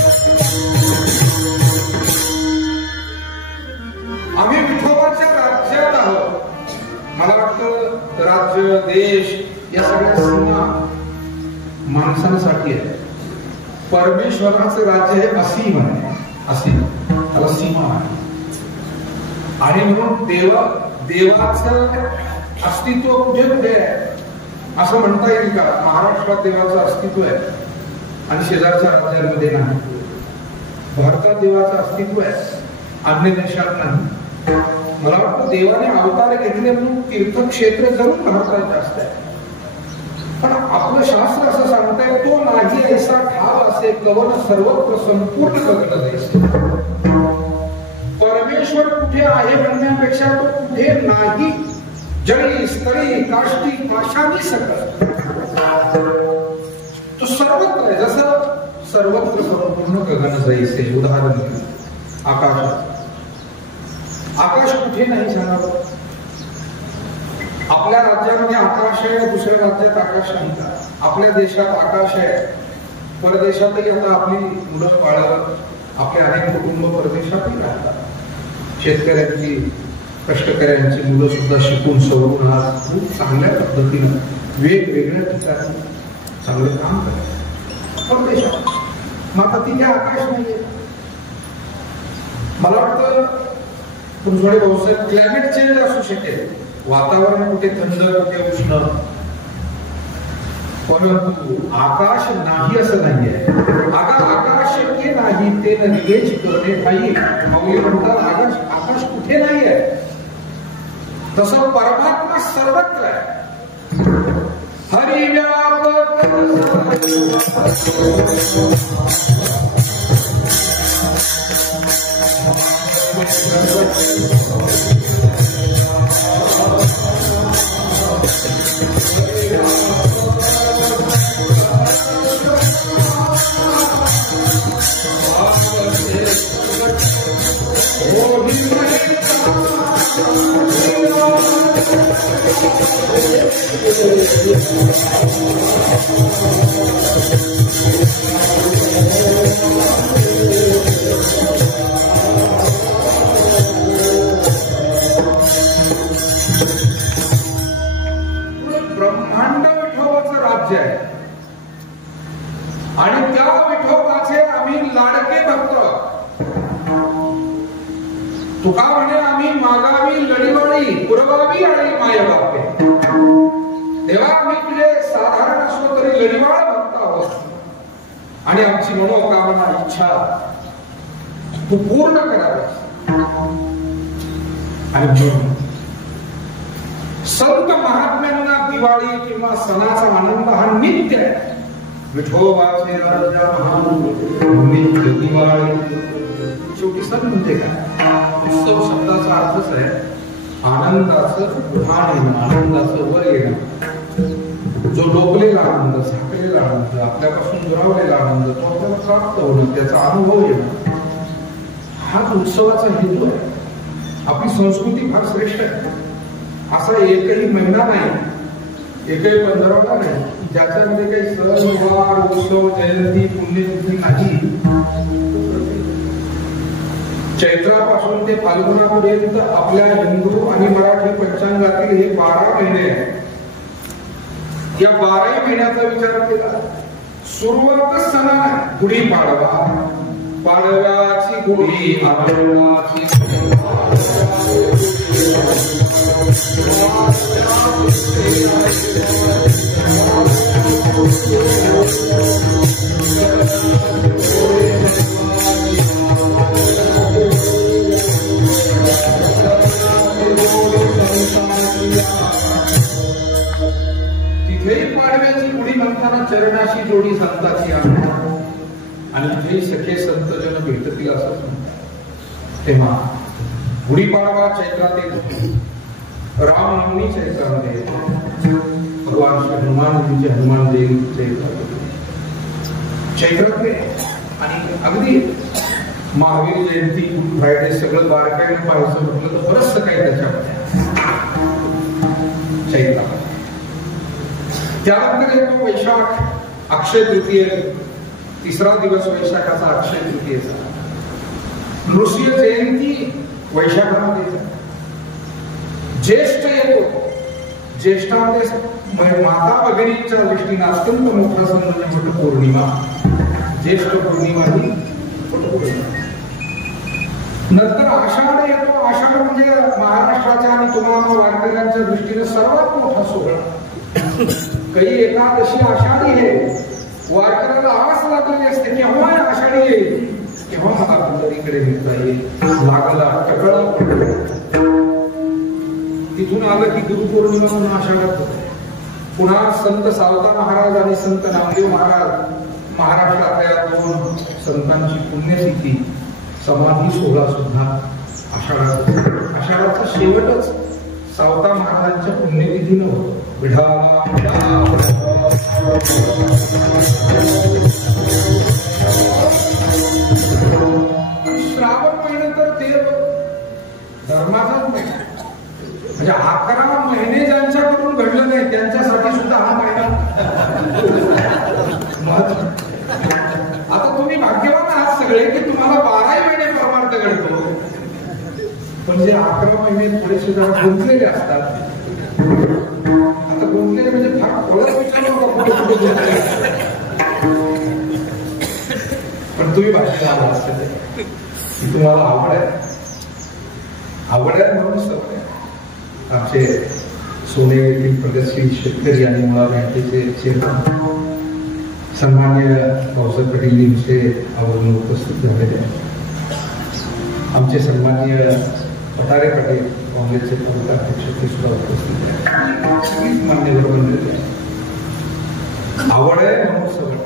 Thank you. मला वाटतं राज्य देश या सगळ्या सीमा माणसांसाठी आहे. परमेश्वराचं राज्य हे असीम आहे, असीम, त्याला सीमा आहे. आणि म्हणून देवाचं अस्तित्व कुठे कुठे आहे असं म्हणता येईल का? महाराष्ट्रात देवाचं अस्तित्व आहे आणि शेजारच्या राज्यांमध्ये नाही. भारतात देवाचं अस्तित्व आहे, अन्य देशात नाही. मला वाटतं देवाने अवतार घेतले म्हणून तीर्थक्षेत्र जरूर भारतात जास्त आहे. पण आपलं शास्त्र असं सांगतंय, तो नाही ऐसा ठाव असे कवन सर्वत्र संपूर्ण गगन जैसे. परमेश्वर कुठे आहे म्हणण्यापेक्षा तो कुठे नाही, जळी स्थळी काष्टी पाषाणी सकल, तो सर्वत्र आहे. जसं सर्वत्र संपूर्ण गगन जैसे. उदाहरण आकाश. आकाश कुठे नाही सांगावं? आपल्या राज्यामध्ये आकाश आहे, दुसऱ्या राज्यात आकाश नाही का? आपल्या देशात आकाश आहे, परदेशातही आता आपली मुलं बाळं, आपले अनेक कुटुंब परदेशातही राहतात. शेतकऱ्यांची, कष्टकऱ्यांची मुलं सुद्धा शिकून सवरून आज खूप चांगल्या पद्धतीनं वेगवेगळ्या ठिकाणी चांगलं काम करतात परदेशात. मग आता तिथे आकाश नाहीये. मला वाटतं थोडे बहुसाहेब क्लायमेट चेंज असू शकेल, वातावरण कुठे थंड कुठे उष्ण, परंतु आकाश नाही असं नाहीये. आकाश के नाही ते निवेश करणे नाही. मौली म्हणतात आकाश कुठे नाहीये, तसं परमात्मा सर्वत्र आहे. हरि व्यापक ब्रह्मांड विठोबाचं राज्य आहे आणि त्या विठोबाचे आम्ही लाडके भक्त. तुका म्हणे आम्ही मागावी लढीवाळी, पुरवावी आणि माया बापे. तेव्हा आम्ही तुझे साधारण असलो तरी लढीवाळ भक्त आहोत आणि आमची मनोकामना इच्छा तू पूर्ण करावी. आणि म्हणून संत महात्म्यांना दिवाळी किंवा सणाचा आनंद हा नित्य आहे. विठोबाचे राजा नित्य दिवाळी. शेवटी सण म्हणजे काय? उत्सव शब्दाचा अर्थच आहे आनंदाचं भान येणं, आनंदाचं वर येणं. जो डोकलेला आनंद, झाकलेला आनंद, आपल्यापासून दुरावलेला आनंद तो आपल्याला प्राप्त होणं, त्याचा अनुभव येणं, हाच उत्सवाचा हेतू आहे. आपली संस्कृती फार श्रेष्ठ आहे. असा एकही महिना नाही, एकही पंधरवडा नाही ज्याच्यामध्ये काही सण वार उत्सव जयंती पुण्यतिथी नाही. चैत्रापासून ते फाल्गुनापर्यंत आपल्या हिंदू आणि मराठी पंचांगातील हे 12 महिने आहेत. या 12 महिन्याचा विचार केला, सुरुवातच सणा गुढीपाडवा, पाडव्याची गुढी, पाडव्याची तिथेही पाडव्याची गुढी म्हणताना चरणाशी जोडी संताची आणि तिथेही सखे संत जन भेटतील असं म्हणतात. तेव्हा गुढीपाडवा चैत्रातील, रामनवमी चैत्रामध्ये, भगवान श्री हनुमानजींचे हनुमान जयंती चैत्रातले आणि अगदी महावीर जयंती, गुड फ्रायडे सगळं बारकाईने पाहायचं म्हटलं तर बरंचसं काही त्याच्यामध्ये चैत्र. त्यानंतर येतो वैशाख, अक्षय तृतीय, तिसरा दिवस वैशाखाचा अक्षय तृतीयेचा. नृसिंह जयंती वैशाखामध्ये, ज्येष्ठ येतो ज्येष्ठांचे माता भगिनींच्या दृष्टीने अत्यंत मोठा सण म्हणजे वटपौर्णिमा. ज्येष्ठ पौर्णिमा ही वटपौर्णिमा. नंतर आषाढ येतो. आषाढ म्हणजे महाराष्ट्राच्या आणि तुम्हाला वारकऱ्यांच्या दृष्टीने सर्वात मोठा सोहळा. काही एकादशी आषाढी आहे. वारकऱ्याला आस लागलेली असते केव्हा आषाढी येईल, केव्हा मला पंढरीकडे निघता येईल. लागला टकळा पडतो. तिथून आलं की गुरुपौर्णिमा म्हणून आषाढात होते. पुन्हा संत सावता महाराज आणि संत नामदेव महाराज महाराष्ट्रातल्या दोन संतांची पुण्यतिथी समाधी सोहळा सुद्धा आषाढात. आषाढाचा शेवटच सावता महाराजांच्या पुण्यतिथीनं होतो. श्रावण महिना तर ते धर्माचाच नाही. म्हणजे 11 महिने ज्यांच्याकडून घडलं नाही त्यांच्यासाठी सुद्धा हा महिना. आता तुम्ही भाग्यवान आहात सगळे की तुम्हाला 12 महिने परमार्थ घडतो. पण जे 11 महिने थोडेसे जरा गुंतलेले असतात. आता गुंतलेले म्हणजे फार ओळख विचारू पण तुम्ही भाग्यवान आहात की तुम्हाला आवड आहे म्हणून सवय. आमचे सोने येथील प्रगतशील शेतकरी आणि मुळा बँकेचे चेअरमन सन्मान्य भाऊसाहेब पाटील यांचे आवर्जून उपस्थित झालेले. आमचे सन्मान्य पठारे पाटील काँग्रेसचे तालुकाध्यक्ष ते सुद्धा उपस्थित आहेत. मान्यवर बनलेले. आवड आहे म्हणून सवय.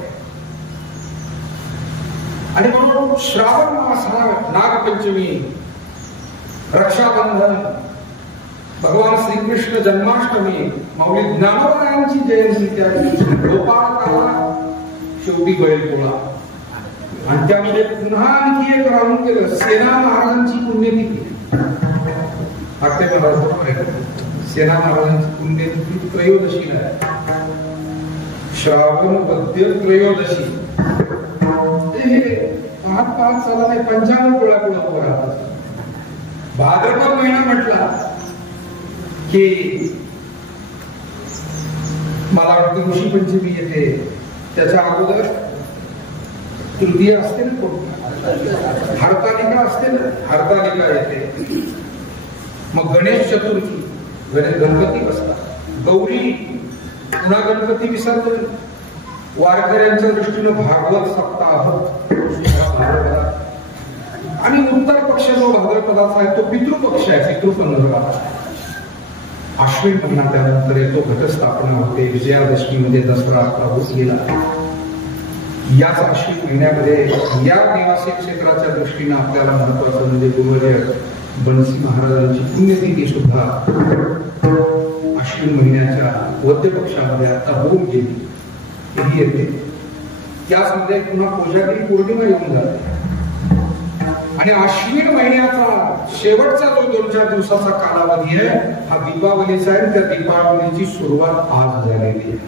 आणि म्हणून श्रावण मास हा नागपंचमी, रक्षाबंधन, भगवान श्रीकृष्ण जन्माष्टमी, माऊली ज्ञानोबारायांची जयंती, त्या दिवशी गोपाळकाला शेवटी बैलपोळा. आणि त्यामध्ये पुन्हा आणखी एक राहून गेलं सेना महाराजांची पुण्यतिथी. सेना महाराजांची पुण्यतिथी त्रयोदशीला आहे. श्रावण वद्य त्रयोदशी. हे 5 साला नाही 55 गोळा राहतात. भाद्रपद महिना म्हटला की मला वाटतं ऋषी पंचमी येते. त्याच्या अगोदर तृतीय असते ना, हरतालिका असते ना, हरतालिका येते. मग गणेश चतुर्थी, गणपती बसतात. गौरी, पुन्हा गणपती विसर्जन. वारकऱ्यांच्या दृष्टीनं भागवत सप्ताह. आणि उत्तर पक्ष जो भाद्रपदाचा आहे तो पितृपक्ष आहे, पितृपंधरा. अश्विन महिना त्यानंतर येतो, घटस्थापना होते. विजयादशमीमध्ये दसरा आपला होत गेला. याच अश्विन महिन्यामध्ये या निवासी क्षेत्राच्या दृष्टीने आपल्याला महत्वाचं म्हणजे गुरुवर्य बनसी महाराजांची पुण्यतिथी सुद्धा अश्विन महिन्याच्या वद्य पक्षामध्ये आता होऊन गेली. ही येते. त्याचमध्ये पुन्हा कोजागिरी पौर्णिमा येऊन जाते. आणि अश्विन महिन्याचा शेवटचा जो 2-4 दिवसाचा कालावधी आहे हा दीपावलीचा आहे. त्या दीपावलीची सुरुवात आज झालेली आहे.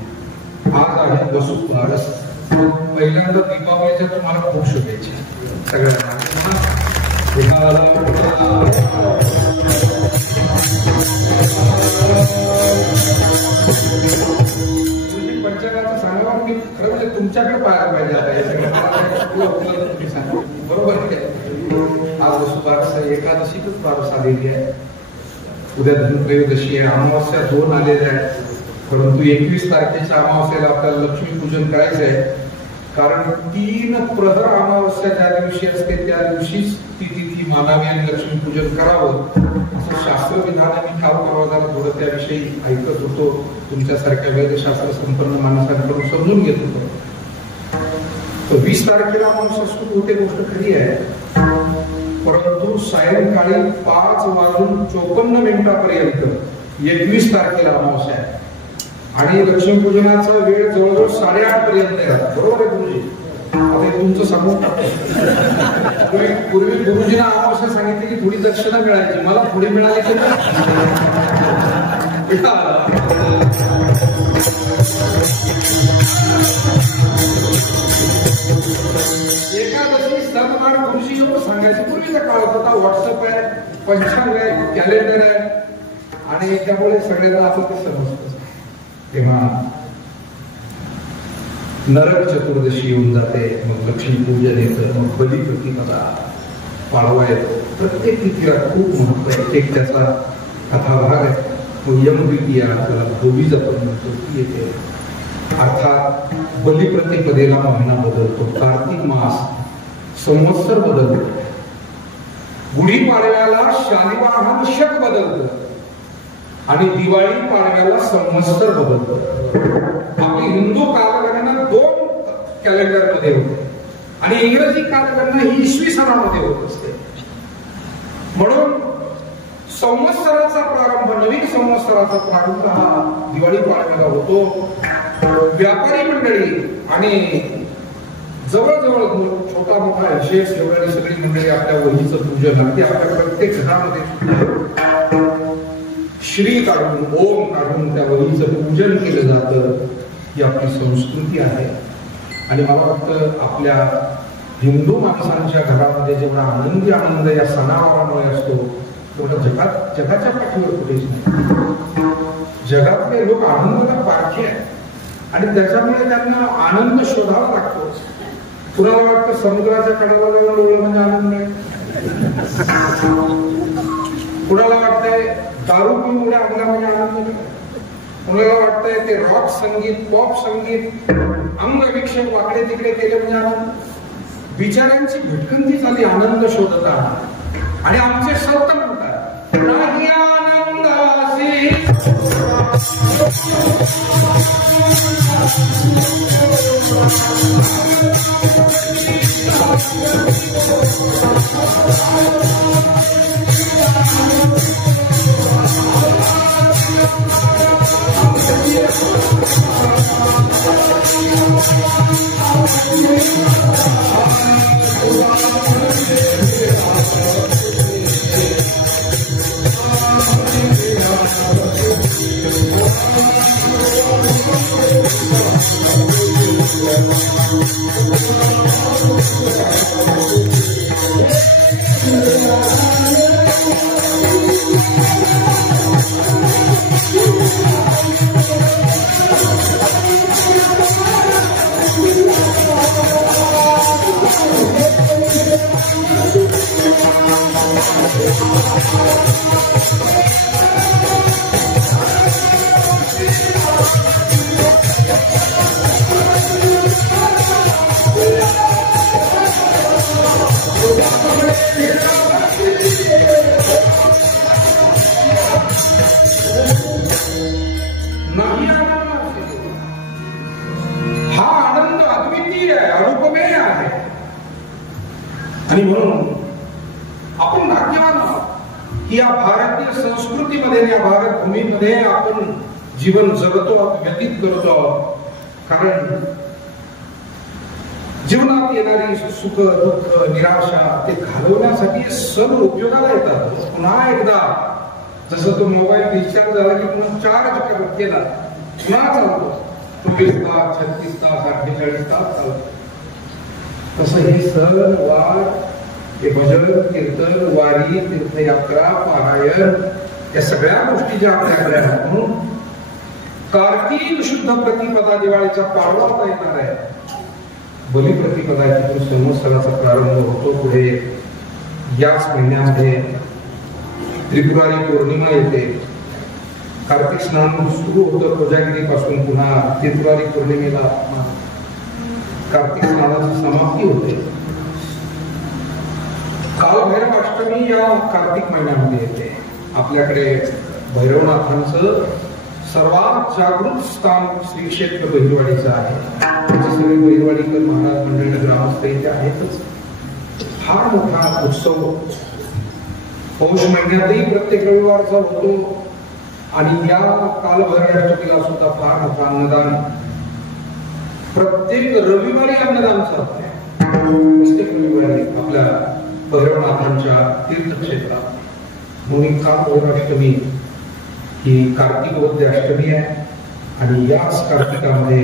आज आहे वसुबारस. पहिल्यांदा दीपावलीच्या तुम्हाला खूप शुभेच्छा सगळ्यांना. पंचांगाचं सांगा मी खरं म्हणजे तुमच्याकडे पाहायला पाहिजे आता हे सगळं तुम्ही सांगा. बरोबर आहे. आज वसुबारस एकादशीतच बारस आलेली आहे. उद्या धनत्रयोदशी आहे. अमावस्या 2 आलेल्या आहेत. परंतु 21 तारखेच्या अमावस्याला आपल्याला लक्ष्मीपूजन करायचं आहे. कारण 3 प्रहर अमावस्या ज्या दिवशी असते त्या दिवशीच ती तिथी मानावी आणि लक्ष्मीपूजन करावं असं शास्त्रविधान मी काल परवा थोडं त्याविषयी ऐकत होतो. तुमच्यासारख्या वेदशास्त्र संपन्न माणसांकडून समजून घेत होतो. तर 20 तारखेला अमावस्या सुरू होते, गोष्ट खरी आहे. परंतु सायंकाळी 5:54 21 तारखेला अमावस्या आहे. आणि लक्ष्मीपूजनाचा वेळ जवळजवळ 8:30 पर्यंत आहे. बरोबर आहे गुरुजी? आता तुमचं सांगून पूर्वी गुरुजींना अमावस्या सांगितली की थोडी दक्षिणा मिळायची. मला थोडी मिळाली की एकादशी सणवार गुरुजी एवढं सांगायचं. पूर्वीचा काळ होता. व्हॉट्सअप आहे, पंचांग आहे, कॅलेंडर आहे आणि त्यामुळे सगळ्यांना असं ते समजतं. तेव्हा नरक चतुर्दशी येऊन जाते, मग लक्ष्मीपूजन येतं, मग बलिप्रतिपदा, पाडवा येतो. प्रत्येक तिथीला खूप महत्व आहे. एक त्याचा कथाभाग आहे. यमद्वितीया, त्याला भाऊबीज आपण म्हणतो, ती येते. अर्थात बलिप्रतिपदेला महिना बदलतो, कार्तिक मास, संवत्सर बदलतो. गुढीपाडव्याला शालिवाहन शक बदलतं आणि दिवाळी पाडव्याला संवत्सर बदलतं. आपली हिंदू कालगणना 2 कॅलेंडर मध्ये होते आणि इंग्रजी कालगणना ही इसवी सणामध्ये होत असते. म्हणून संवत्सराचा प्रारंभ, नवीन संवत्सराचा प्रारंभ हा दिवाळी पाडव्याला होतो. व्यापारी मंडळी आणि जवळजवळ छोटा मोठा विशेष एवढी सगळी मंडळी आपल्या वहीचं पूजन लागते. आपल्या प्रत्येक घरामध्ये श्री काढून, ओम काढून त्या वहीचं पूजन केलं जातं. ही आपली संस्कृती आहे. आणि मला वाटतं आपल्या हिंदू माणसांच्या घरामध्ये जेवढा आनंद या सणावारामुळे असतो तेवढा जगाच्या पाठीवर कुठेच नाही. जगातले लोक आनंदाला पारखे आहेत आणि त्याच्यामुळे त्यांना आनंद शोधावा लागतो. कुणाला वाटतं समुद्राच्या कडाला जाऊन म्हणजे आनंद नाही, कुणाला वाटतंय दारू पिऊन उड्या आणला म्हणजे आनंद नाही, कुणाला वाटतंय ते रॉक संगीत, पॉप संगीत, अंगविक्षेप वाकडे तिकडे केले म्हणजे आनंद. बिचाऱ्यांची भटकंती झाली आनंद शोधता. आणि आमचे संत म्हणतात नाही आनंदासी हा आनंद अद्वितीय आहे, अनुपमेय आहे. आणि म्हणून आपण भाग्यवान आहोत की या भारतीय संस्कृतीमध्ये, या भारत भूमीमध्ये आपण जीवन जगतो, व्यतीत करतो. कारण जीवनात येणारी सुख, दुःख, निराशा ते घालवण्यासाठी सण उपयोगाला येतात. पुन्हा एकदा जसं तो मोबाईल रिचार्ज झाला की पुन्हा चार्ज केला, पुन्हा चालतो 24 तास, 36 तास, 48 तास चालतो. तसं हे सण वार, हे भजन, कीर्तन, वारी, तीर्थयात्रा, पारायण या सगळ्या गोष्टी ज्या आपल्याकडे आहेत. म्हणून कार्तिक शुद्ध प्रतिपदा, दिवाळीचा पाडवा आता येणार आहे. बलिप्रतिपदा तिथून संवत्सराचा प्रारंभ होतो. पुढे याच महिन्यामध्ये त्रिपुरारी पौर्णिमा येते. कार्तिक स्नान सुरू होतं कोजागिरी पासून, पुन्हा त्रिपुरारी पौर्णिमेला कार्तिक स्नानाची समाप्ती होते. कालभैरव अष्टमी या कार्तिक महिन्यामध्ये येते. आपल्याकडे भैरवनाथांचं सर्वात जागृत स्थान श्री क्षेत्र बहिरवाडीचं आहे. सगळे बहिरवाडीकर महाराज मंडळ ग्रामस्थ इथे आहेतच. फार मोठा उत्सव पौष महिन्यातही प्रत्येक रविवारचा होतो. आणि या कालभैरवाष्टमीला सुद्धा फार मोठा अन्नदान, प्रत्येक रविवारी अन्नदान चालत आहे. प्रत्येक रविवारी आपल्या भैरवनाथांच्या तीर्थक्षेत्रात. म्हणून कालभैरवाष्टमी ही कार्तिक वद्य अष्टमी आहे. आणि याच कार्तिकामध्ये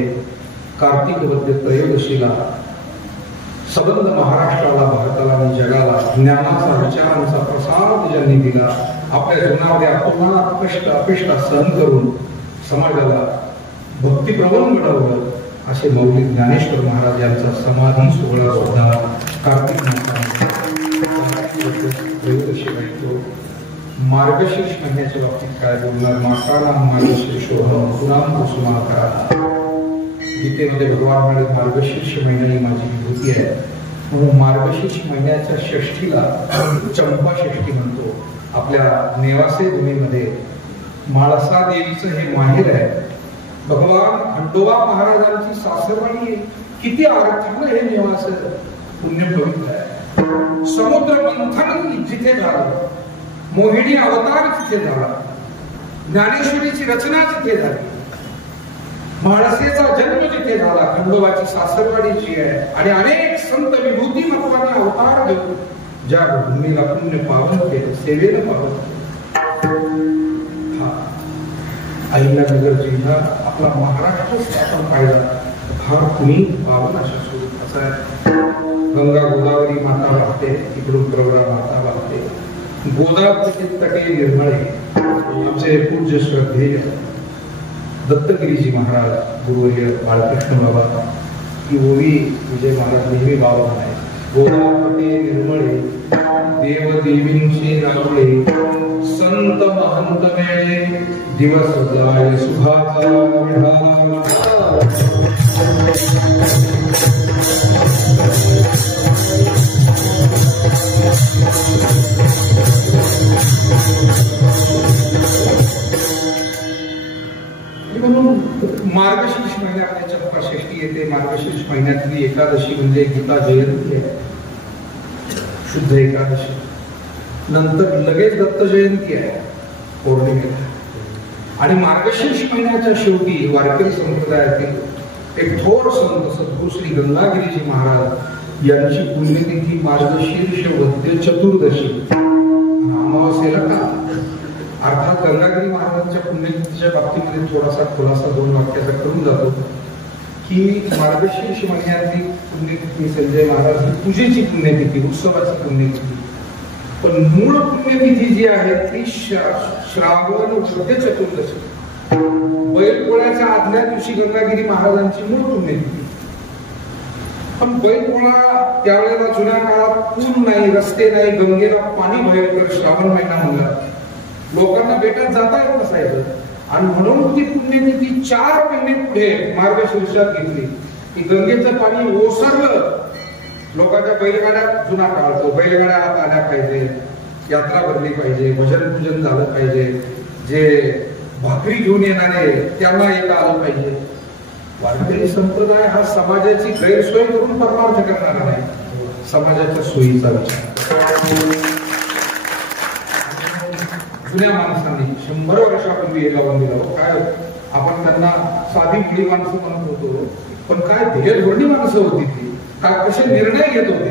कार्तिक वद्य त्रयोदशीला सबंध महाराष्ट्राला, भारताला आणि जगाला ज्ञानाचा, विचारांचा प्रसाद ज्यांनी दिला आपल्या जीवनामध्ये अपमान अपेष्टा सहन करून समाजाला भक्तिप्रवण घडवलं असे मौलिक ज्ञानेश्वर महाराज यांचा समाधी सोहळा सुद्धा कार्तिक मार्गशीर्ष महिन्याच्या बाबतीत काय बोलणार? मासानाम मार्गशीर्षोहम पुराम कुसुमाकरा. गीतेमध्ये भगवान म्हणाले मार्गशीर्ष महिना ही माझी विभूती आहे. म्हणून मार्गशीर्ष महिन्याच्या षष्ठीला चंपा षष्ठी म्हणतो. आपल्या नेवासे भूमीमध्ये माळसा देवीचं हे माहेर आहे. भगवान खंडोबा महाराजांची सासरवाडी किती अर्थानं हे नेवास पुण्य पवित्र आहे. समुद्र मंथन जिथे झालं, मोहिनी अवतार तिथे झाला, ज्ञानेश्वरीची रचना तिथे झाली, म्हाळसेचा जन्म जिथे झाला, खंडोबाची सासरवाडी जी आहे, आणि अनेक संत विभूती महत्वाने अवतार घेऊन ज्या भूमीला पुण्य पावन केलं, सेवेनं पावन अहिल्यानगर जिल्हा आपला महाराष्ट्रच आपण पाहिला फार कुणी पावन अशा स्वरूपाचा आहे. गंगा गोदावरी माता वाहते, इकडून प्रवरा माता वाहते. गोदावरी तटे निर्मळे आमचे पूज्य श्रद्धेय दत्तगिरीजी महाराज गुरुवर्य बाळकृष्ण बाबा ही ओवी विजय महाराज नेहमी बाबा म्हणाय. गोदावरी निर्मळे देव देवींचे नावळे संत महंत मेळे दिवस जाय सुभाचा म्हणून मार्गशीर्ष महिन्यात चंपा षष्ठी येते. मार्गशीर्ष महिन्यातली एकादशी म्हणजे गीता जयंती आहे, शुद्ध एकादशी. नंतर लगेच दत्त जयंती आहे पौर्णिमेला. आणि मार्गशीर्ष महिन्याच्या शेवटी वारकरी संप्रदायातील एक थोर संत सद्गुरू श्री गंगागिरीजी महाराज यांची पुण्यतिथी मार्गशीर्ष वद्य चतुर्दशी अमावास्येला का. अर्थात गंगागिरी महाराजांच्या पुण्यतिथीच्या बाबतीमध्ये थोडासा खुलासा दोन वाक्याचा करून जातो की मार्गशीर्ष महिन्यातली पुण्यतिथी संजय महाराज ही पूजेची पुण्यतिथी, उत्सवाची पुण्यतिथी. पण मूळ पुण्यतिथी जी आहे ती श्रावण वद्य चतुर्दशी, बैलपोळ्याच्या आदल्या दिवशी गंगागिरी महाराजांची मूळ पुण्यतिथी. पण बैलपोळा त्यावेळेला जुन्या काळात पूल नाही, रस्ते नाही, गंगेला पाणी भयंकर, श्रावण महिना म्हणला, लोकांना बेटात जाता येत नसायचं. आणि म्हणून ती पुण्यतिथी 4 महिने पुढे मार्गशीर्षात घेतली की गंगेचं पाणी ओसरलं, लोकांच्या बैलगाड्या, जुना काळ तो बैलगाड्या आत आल्या पाहिजे, यात्रा भरली पाहिजे, भजन पूजन झालं पाहिजे, जे भाकरी घेऊन येणारे त्यांना येता आलं पाहिजे. वारकरी संप्रदाय हा समाजाची गैरसोय करून परमार्थ करणारा नाही, समाजाच्या सोयीचा विचार. जुन्या माणसांनी 100 वर्षापूर्वी हे लावून दिलं. काय आपण त्यांना साधी मुली माणसं म्हणत होतो, पण काय ध्येयधोरणी माणसं होती ती, काय कसे निर्णय घेत होते.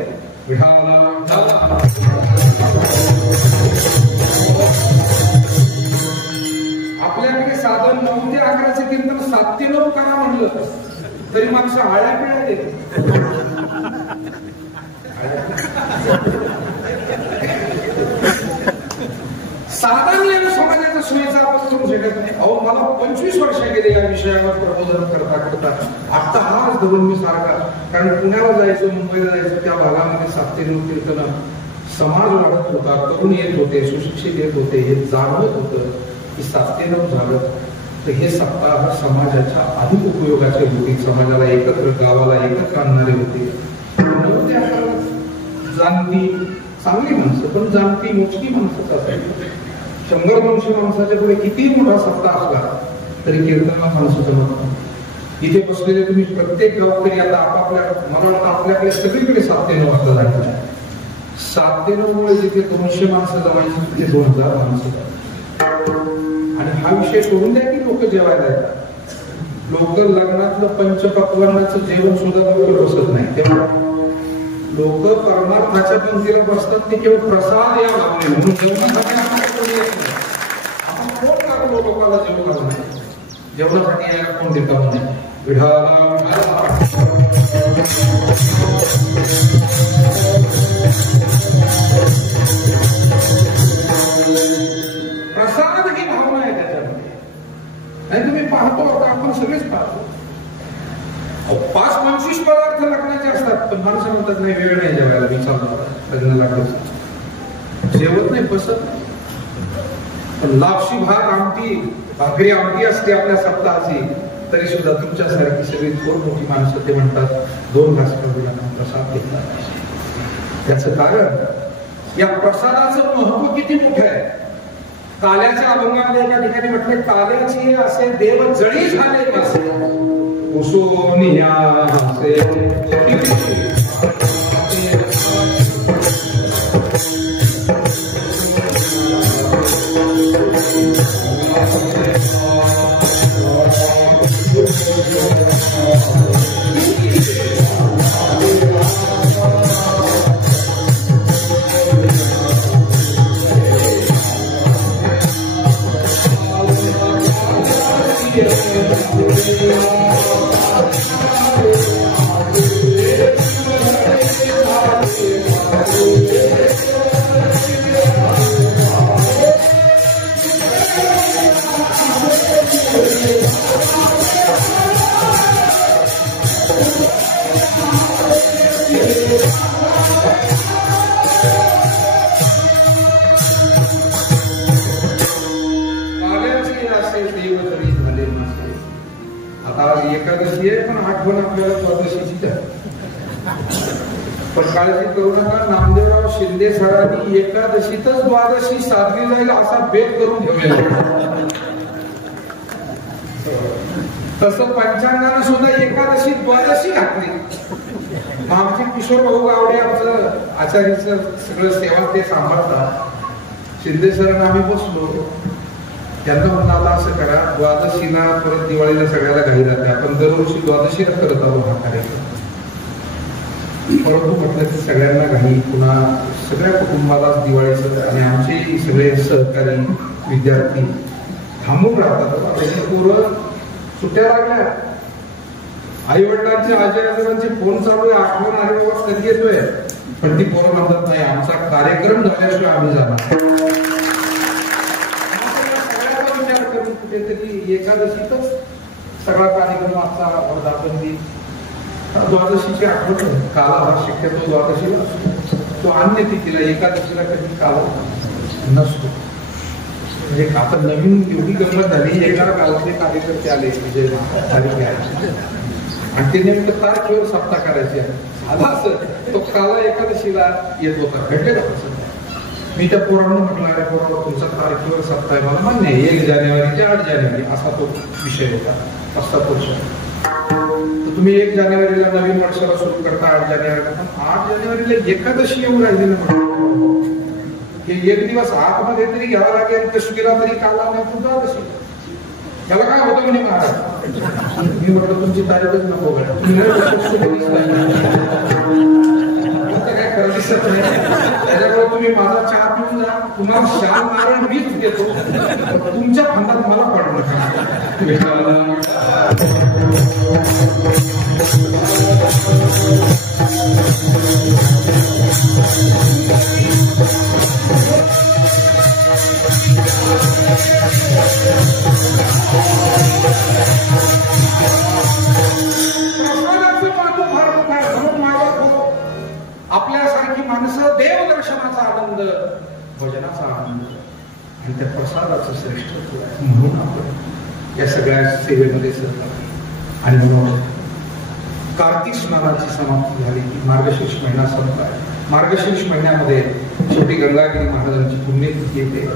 आपल्याकडे साधन 9 ते 11चे कीर्तन 7 ते 9 करा म्हणलं तरी माणसं आळ्या पिळ्या देते. साधा नियम समाजाच्या सोयीचा आपण करू शकत नाही. अहो, मला 25 वर्ष गेले या विषयावर प्रबोधन करता. आता हाच धरून मी सारखा, कारण पुण्याला जायचं, मुंबईला जायचं, त्या भागामध्ये 7 ते 9 कीर्तन समाज वाढत होता, तरुण येत होते, सुशिक्षित येत होते, हे जाणवत होतं की 7 ते 9 झालं तर हे सप्ताह समाजाच्या अधिक उपयोगाचे होते, समाजाला एकत्र, गावाला एकत्र आणणारे होते. जाणती चांगली माणसं, पण जाणती मोजकी माणसंच असायची. 100-200 माणसाच्या पुढे किती मोठा सप्ताह असला तरी कीर्तनाला माणसं जमत नाही. इथे बसलेले तुम्ही प्रत्येक गावातरी आता आपापल्या, मला वाटतं आपल्याकडे सगळीकडे 7 ते 9 वाजता जायचं. 7 ते 9 मुळे जिथे 200 माणसं जमायची तिथे 2000 माणसं. आणि हा विषय सोडून द्या की लोक जेवायला येतात. लोक लग्नातलं पंचपक्वान्नाचं जेवण सुद्धा लवकर बसत नाही. तेव्हा लोक परमार्थाच्या पंक्तीला बसतात ते केवळ प्रसाद या भावने, म्हणून जेवणासाठी आपण कोण लागलो लोकांना जेवणाला नाही, जेवणासाठी यायला कोण देता नाही. विढाला पाहतो आपण सगळेच पाहतो. 5-25 पदार्थ लग्नाचे असतात, पण माणसं म्हणतात नाही वेळ नाही जेवायला, मी चालतो लग्न लागलं जेवत नाही बसत. पण लापशी भात आमटी भाकरी आमटी असते आपल्या सप्ताहाची, तरी सुद्धा तुमच्यासारखी सगळी थोर मोठी माणसं ते म्हणतात 2 घास प्रसाद घेतला. त्याचं कारण या प्रसादाचं महत्व किती मोठं आहे. काल्याच्या अभंगामध्ये एका ठिकाणी म्हटलं, काल्याची असे देव जळी झाले असे उसोनिया असे एकादशी आहे, पण आठवण आपल्याला द्वादशीची आहे. पण काळजी करू नका, नामदेवराव शिंदे सरांनी एकादशीतच द्वादशी साधली जाईल असा बेत करून ठेवलेला. तसं पंचांगाने सुद्धा एकादशी द्वादशी घातली. आमचे किशोर भाऊ गावडे आमचं आचार्याचं सगळं सेवा ते सांभाळतात. शिंदे सरांना आम्ही बसलो, त्यांना म्हणलं आता असं करा, द्वादशीला परत दिवाळीला सगळ्याला घाई जाते, आपण दरवर्षी द्वादशीला करत आहोत हा कार्यक्रम. परंतु म्हटलं की सगळ्यांना घाई, पुन्हा सगळ्या कुटुंबालाच दिवाळीचं, आणि आमचे सगळे सहकारी विद्यार्थी थांबून राहतात. त्याची पोरं सुट्ट्या लागल्या, आई वडिलांचे आजी आजोबांचे फोन चालू आहे, आठवण आली बाबा कधी येतोय, पण ती पोरं म्हणतात नाही आमचा कार्यक्रम झाल्याशिवाय आम्ही जाणार. कुठेतरी एकादशीतच सगळा कार्यक्रम आजचा वर्धापन द्वादशीची आठवण. काला हा शक्यतो द्वादशीला तो अन्य तिथीला, एकादशीला कधी काला नसतो. म्हणजे आता नवीन एवढी गंमत झाली, एका गावचे कार्यकर्ते आले विजय आणि ते नेमकं तारखेवर सप्ताह करायचे झाला असं, तो काला एकादशीला येत होता. घडलेला प्रसंग. मी त्या पोरांना म्हटलं, अरे पोरा तुमचा तारखेवर सप्ताह आहे, मला मान्य आहे, 1 जानेवारी ते 8 जानेवारी असा तो विषय होता, 5-7 वर्ष. तर तुम्ही 1 जानेवारीला नवीन वर्षाला सुरू करता, 8 जानेवारीला, पण 8 जानेवारीला एकादशी येऊन राहिली ना, हे 1 दिवस आतमध्ये तरी घ्यावा लागेल, कशी गेला तरी काला नाही तुझा द्वादशी. त्याला काय होतं म्हणे महाराज. मी म्हटलं तुमची तारीखच नको काय दिसत नाही, त्याच्यामुळे तुम्ही माझा चहा पिऊन जा, तुम्हाला शाल नारळ मीच देतो, तुमच्या फंदात मला पडू नका. आपल्यासारखी माणसं देवदर्शनाचा आनंद, भजनाचा आनंद आणि त्या प्रसादाचं श्रेष्ठत्व आहे, म्हणून आपण या सगळ्या सेवेमध्ये सहभागी. आणि म्हणून कार्तिक स्नानाची समाप्ती झाली की मार्गशीर्ष महिना संपलाय. मार्गशीर्ष महिन्यामध्ये शेवटी गंगागिरी महाराजांची पुण्यतिथी येते.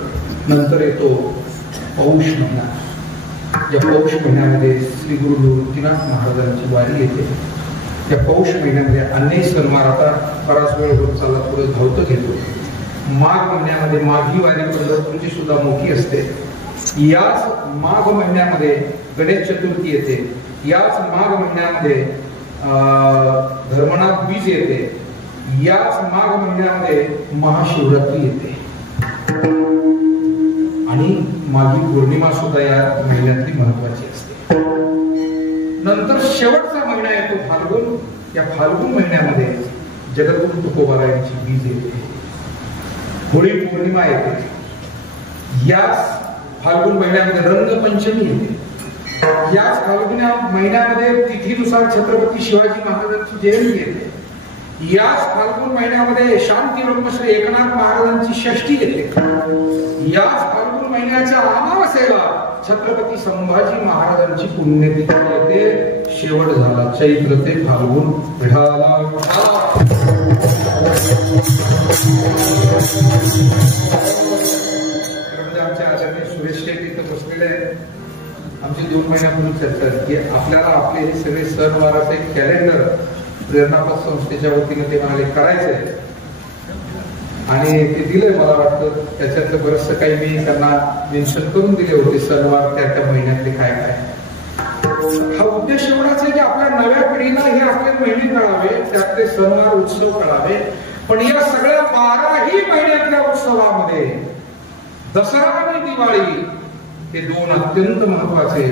नंतर येतो पौष महिना. या पौष महिन्यामध्ये श्री गुरु निवृत्तीनाथ महाराजांची वारी येते. त्या पौष महिन्यामध्ये अनेक सणवार, आता बराच वेळ होत चालला, थोडं धावतं घेतो. माघ महिन्यामध्ये माघी वारी पंढरपूरची सुद्धा मोठी असते. याच माघ महिन्यामध्ये गणेश चतुर्थी येते. याच माघ महिन्यामध्ये धर्मनाथ बीज येते. याच माघ महिन्यामध्ये महाशिवरात्री येते आणि माघी पौर्णिमा सुद्धा या महिन्यातली महत्वाची असते. नंतर शेवटचा महिना येतो फाल्गुन. या फाल्गुन महिन्यामध्ये जगद्गुरु तुकोबारायांची बीज येते. होळी पौर्णिमा येते. याच फाल्गुन महिन्यामध्ये रंगपंचमी येते. याच फाल्गुन महिन्यामध्ये तिथीनुसार छत्रपती शिवाजी महाराजांची जयंती येते. याच फाल्गुन महिन्यामध्ये शांती ब्रह्मश्री एकनाथ महाराजांची षष्ठी येते. याच फाल्गुन महिन्याच्या अमावास्येला छत्रपती संभाजी महाराजांची पुण्यतिथी येते. शेवट झाला चैत्र ते फाल्गुन विठाला. आमच्या आचार्य सुरेश शेठ इथं बसलेले आमची 2 महिन्यापूर्वी चर्चा की आपल्याला आपले हे सगळे सणवाराचे कॅलेंडर प्रेरणापद संस्थेच्या वतीने ते म्हणाले करायचंय आणि ते दिलंय. मला वाटतं त्याच्यातलं बरंचसं काही मी त्यांना मेन्शन करून दिले होते सणवार त्या महिन्यातले काय काय. हा उद्देश एवढाच आहे की आपल्या नव्या पिढीला हे आपले महिने कळावे, त्यातले सणवार उत्सव कळावे. पण या सगळ्या 12ही महिन्यातल्या उत्सवामध्ये दसरा आणि दिवाळी हे 2 अत्यंत महत्वाचे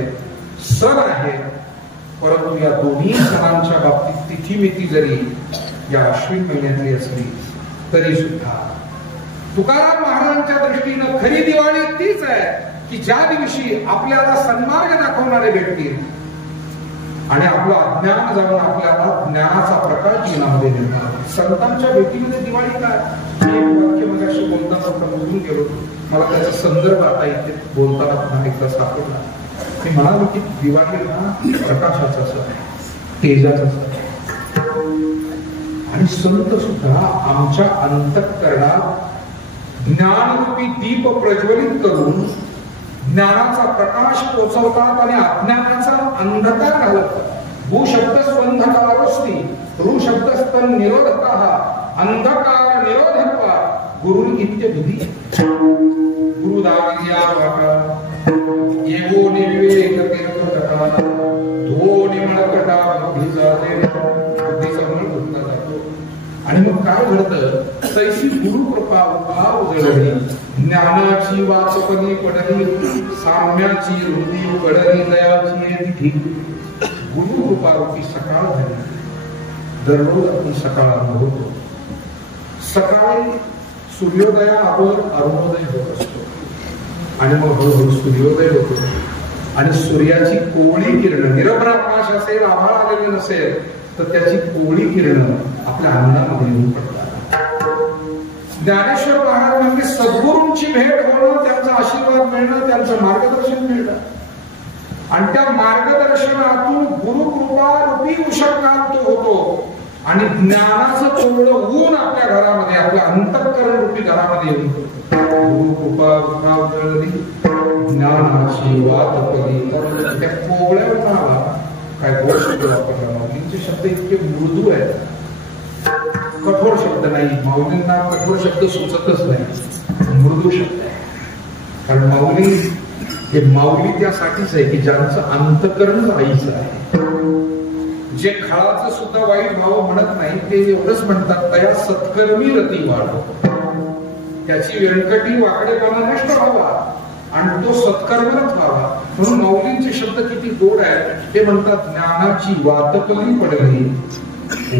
सण आहेत. परंतु या दोन्ही सणांच्या बाबतीत तिथीमिती जरी या अश्विन महिन्यातली असली तरी सुद्धा तुकाराम महाराजांच्या दृष्टीनं खरी दिवाळी तीच आहे की ज्या दिवशी आपल्याला सन्मार्ग दाखवणारे भेटतील आणि आपलं अज्ञान जाऊन आपल्याला ज्ञानाचा प्रकाश जीवनामध्ये निर्माण. संतांच्या भेटीमध्ये दिवाळी काय? एक वाक्य मगाशी बोलताना समजून गेलो, मला त्याचा संदर्भ आता इथे बोलताना पुन्हा एकदा सापडला. मी म्हणालो की दिवाळी हा प्रकाशाचा सण आहे, तेजाचा सण आहे. आणि संत सुद्धा आमच्या अंतःकरणात ज्ञानरूपी दीप प्रज्वलित करून ज्ञानाचा प्रकाश पोचवतात आणि अज्ञानाचा अंधकार घालतात. भू शब्द स्वंधकारोस्ती, ऋ शब्द स्तन निरोधकः, अंधकार निरोधत्वा गुरु इत्यविधी. गुरुदाविया वाका येवो निविवेक तीर्थकथा धो निमळकटा बुद्धीचा बुद्धीचा मळ उठला जातो. आणि मग काय घडतं? तैसी गुरु कृपा उभाव जळली, ज्ञानाची वाचपणी पडली, साम्याची हृदय पडली, दयाची तिथी. गुरु कृपा रूपी सकाळ झाली. दररोज आपण सकाळ अनुभवतो. सकाळी सूर्योदया अगोदर अरुणोदय होत असतो आणि मग हळूहळू सूर्योदय होतो आणि सूर्याची कोवळी किरण, निरभ्र आकाश असेल, आभाळ आलेले नसेल तर त्याची कोवळी किरण आपल्या अंगामध्ये येऊन पडतात. ज्ञानेश्वर महाराज म्हणजे सद्गुरूंची भेट होणं, त्यांचा आशीर्वाद मिळणं, त्यांचं मार्गदर्शन मिळणं आणि त्या मार्गदर्शनातून गुरुकृपा रूपी उषःकांत होतो आणि ज्ञानाचं कोवळं ऊन आपल्या घरामध्ये, आपल्या अंतःकरण रूपी घरामध्ये येऊन गुरुकृपा उभावली, ज्ञानाची वातपली. त्या कोवळ्या उन्हाला काय गोड शब्द वापरला. माऊलींचे शब्द इतके मृदू आहेत, कठोर शब्द नाही. माऊलींना कठोर शब्द सुचतच नाही, मृदू शब्द आहे. कारण माऊली हे माऊली त्यासाठीच आहे की ज्यांचं अंतःकरण राहायचं आहे. जे खळाचं सुद्धा वाईट भाव म्हणत नाही, ते एवढंच म्हणतात तया सत्कर्मी रती वाढ. त्याची व्यंकटी वाकडेपणा नष्ट व्हावा आणि तो सत्कर्मच व्हावा. म्हणून माऊलींचे शब्द किती गोड आहेत. ते म्हणतात ज्ञानाची वातपली पडली,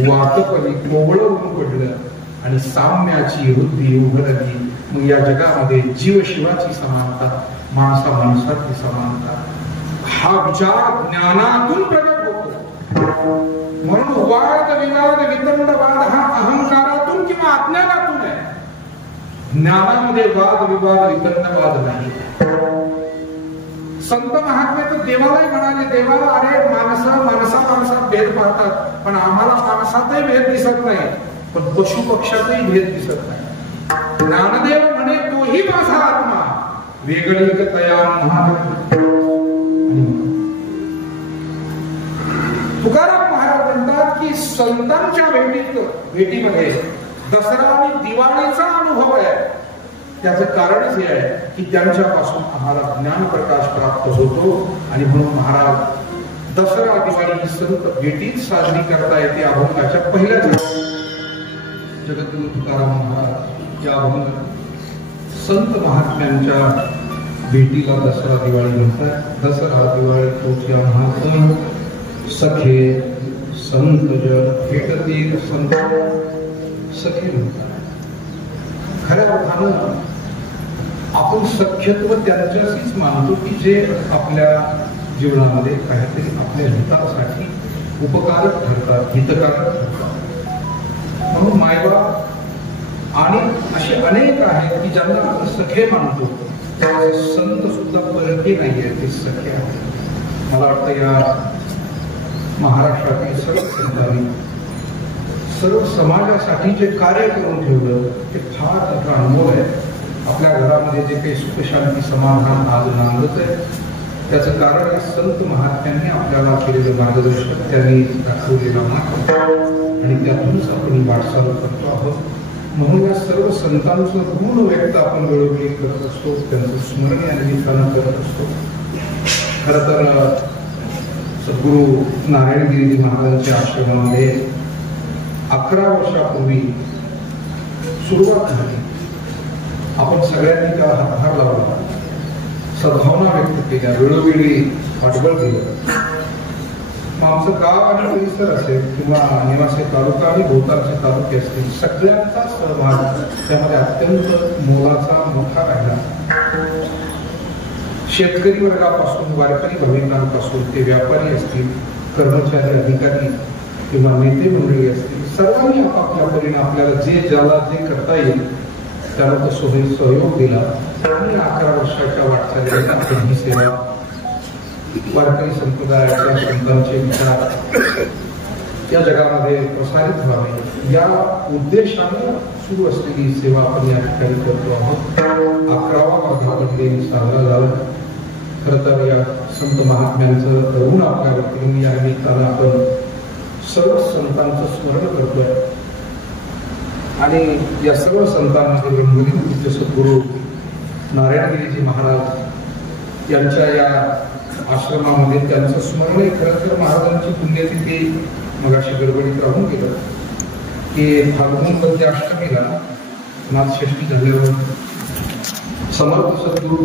वातपली कोवळं ऊन पडलं आणि साम्याची वृद्धी उघडली. मग या जगामध्ये जीव शिवाची समानता, माणसा माणसाची समानता, हा विचार ज्ञानातून प्रगट होतो. म्हणून वाद विवाद वितंड वाद हा अहंकारातून किंवा अज्ञानातून आहे. ज्ञानामध्ये वाद विवाद वितंड वाद नाही. संत महात्मे तर देवालाही म्हणाले, देवा अरे माणसात भेद पाहतात पण आम्हाला माणसातही भेद दिसत नाही, पण पशु पक्षातही भेद दिसत नाही. ज्ञानदेव म्हणे तोही माझा आत्मा वेगळी तया तुकाराम महाराज म्हणतात की संतांच्या भेटीमध्ये दसरा आणि दिवाळीचा अनुभव आहे. त्याचं कारणच हे आहे की त्यांच्यापासून आम्हाला ज्ञान प्रकाश प्राप्त होतो आणि म्हणून महाराज दसरा दिवाळी ही संत भेटीत साजरी करता येते. अभंगाच्या पहिल्या जगद्गुरु तुकाराम महाराज या अभंग संत महात्म्यांच्या भेटीला दसरा दिवाळी म्हणतात. दसरा दिवाळी तोच्या महात्म सखे संत भेटतील संत सखे म्हणतात. खऱ्या अर्थानं आपण सख्यत्व त्यांच्याशीच मानतो की जे आपल्या जीवनामध्ये काहीतरी आपल्या हितासाठी उपकारक ठरतात, हितकारक ठरतात. म्हणून मायबाप आणि असे अनेक आहेत की ज्यांना आपण सखे मानतो, संत सुद्धा परके नाहीये, ते सखे आहेत. मला वाटतं या महाराष्ट्रातील सर्व संतांनी सर्व समाजासाठी जे कार्य करून ठेवलं ते फार मोठं अनमोल आहे. आपल्या घरामध्ये जे काही सुखशांती समाधान आज नांदत आहे त्याचं कारण या संत महात्म्यांनी आपल्याला केलेलं मार्गदर्शन, त्यांनी दाखवलेला मार्ग आणि त्यातूनच आपण वाटचाल करतो आहोत. म्हणून या सर्व संतांचं गुण व्यक्त आपण वेळोवेळी करत असतो, त्यांचं स्मरण या निमित्तानं करत असतो. खरं तर सद्गुरू नारायणगिरीजी महाराजांच्या आश्रमामध्ये 11 वर्षापूर्वी सुरुवात झाली. आपण सगळ्यांनी त्याला हातभार लावला, सद्भावना व्यक्त केल्या, वेळोवेळी पाठबळ दिलं. आमचं गाव आणि परिसर असेल किंवा निवासी तालुका आणि भोवतालचे तालुके असतील, सगळ्यांचा सहभाग त्यामध्ये अत्यंत मोलाचा मोठा राहिला. शेतकरी वर्गापासून वारकरी भाविकांपासून ते व्यापारी असतील, कर्मचारी, अधिकारी किंवा नेते मंडळी असतील, सर्वांनी आपापल्या परीने आपल्याला ज्याला जे करता येईल त्याला तो सहयोग दिला. आणि 11 वर्षाच्या वाटचालीत आपण ही सेवा वारकरी संप्रदायाच्या संतांचे विचार या जगामध्ये प्रसारित व्हावे या उद्देशाने सुरू असलेली सेवा आपण या ठिकाणी करतो आहोत. 11वा वर्धापन दिन साजरा झाला. खरं तर या संत महात्म्यांचं ऋण आपल्यावरती या निमित्तानं आपण सर्व संतांचं स्मरण करतोय. आणि या सर्व संतांमध्ये पूज्य सद्गुरू नारायणगिरीजी महाराज यांच्या या आश्रमामध्ये त्यांचं स्मरण खरं तर महाराजांची पुण्यतिथी मगाशी गडबडीत राहून गेलं की फाल्गुन वद्य अष्टमीला नाथषष्ठी झाल्यावर समर्थ सद्गुरू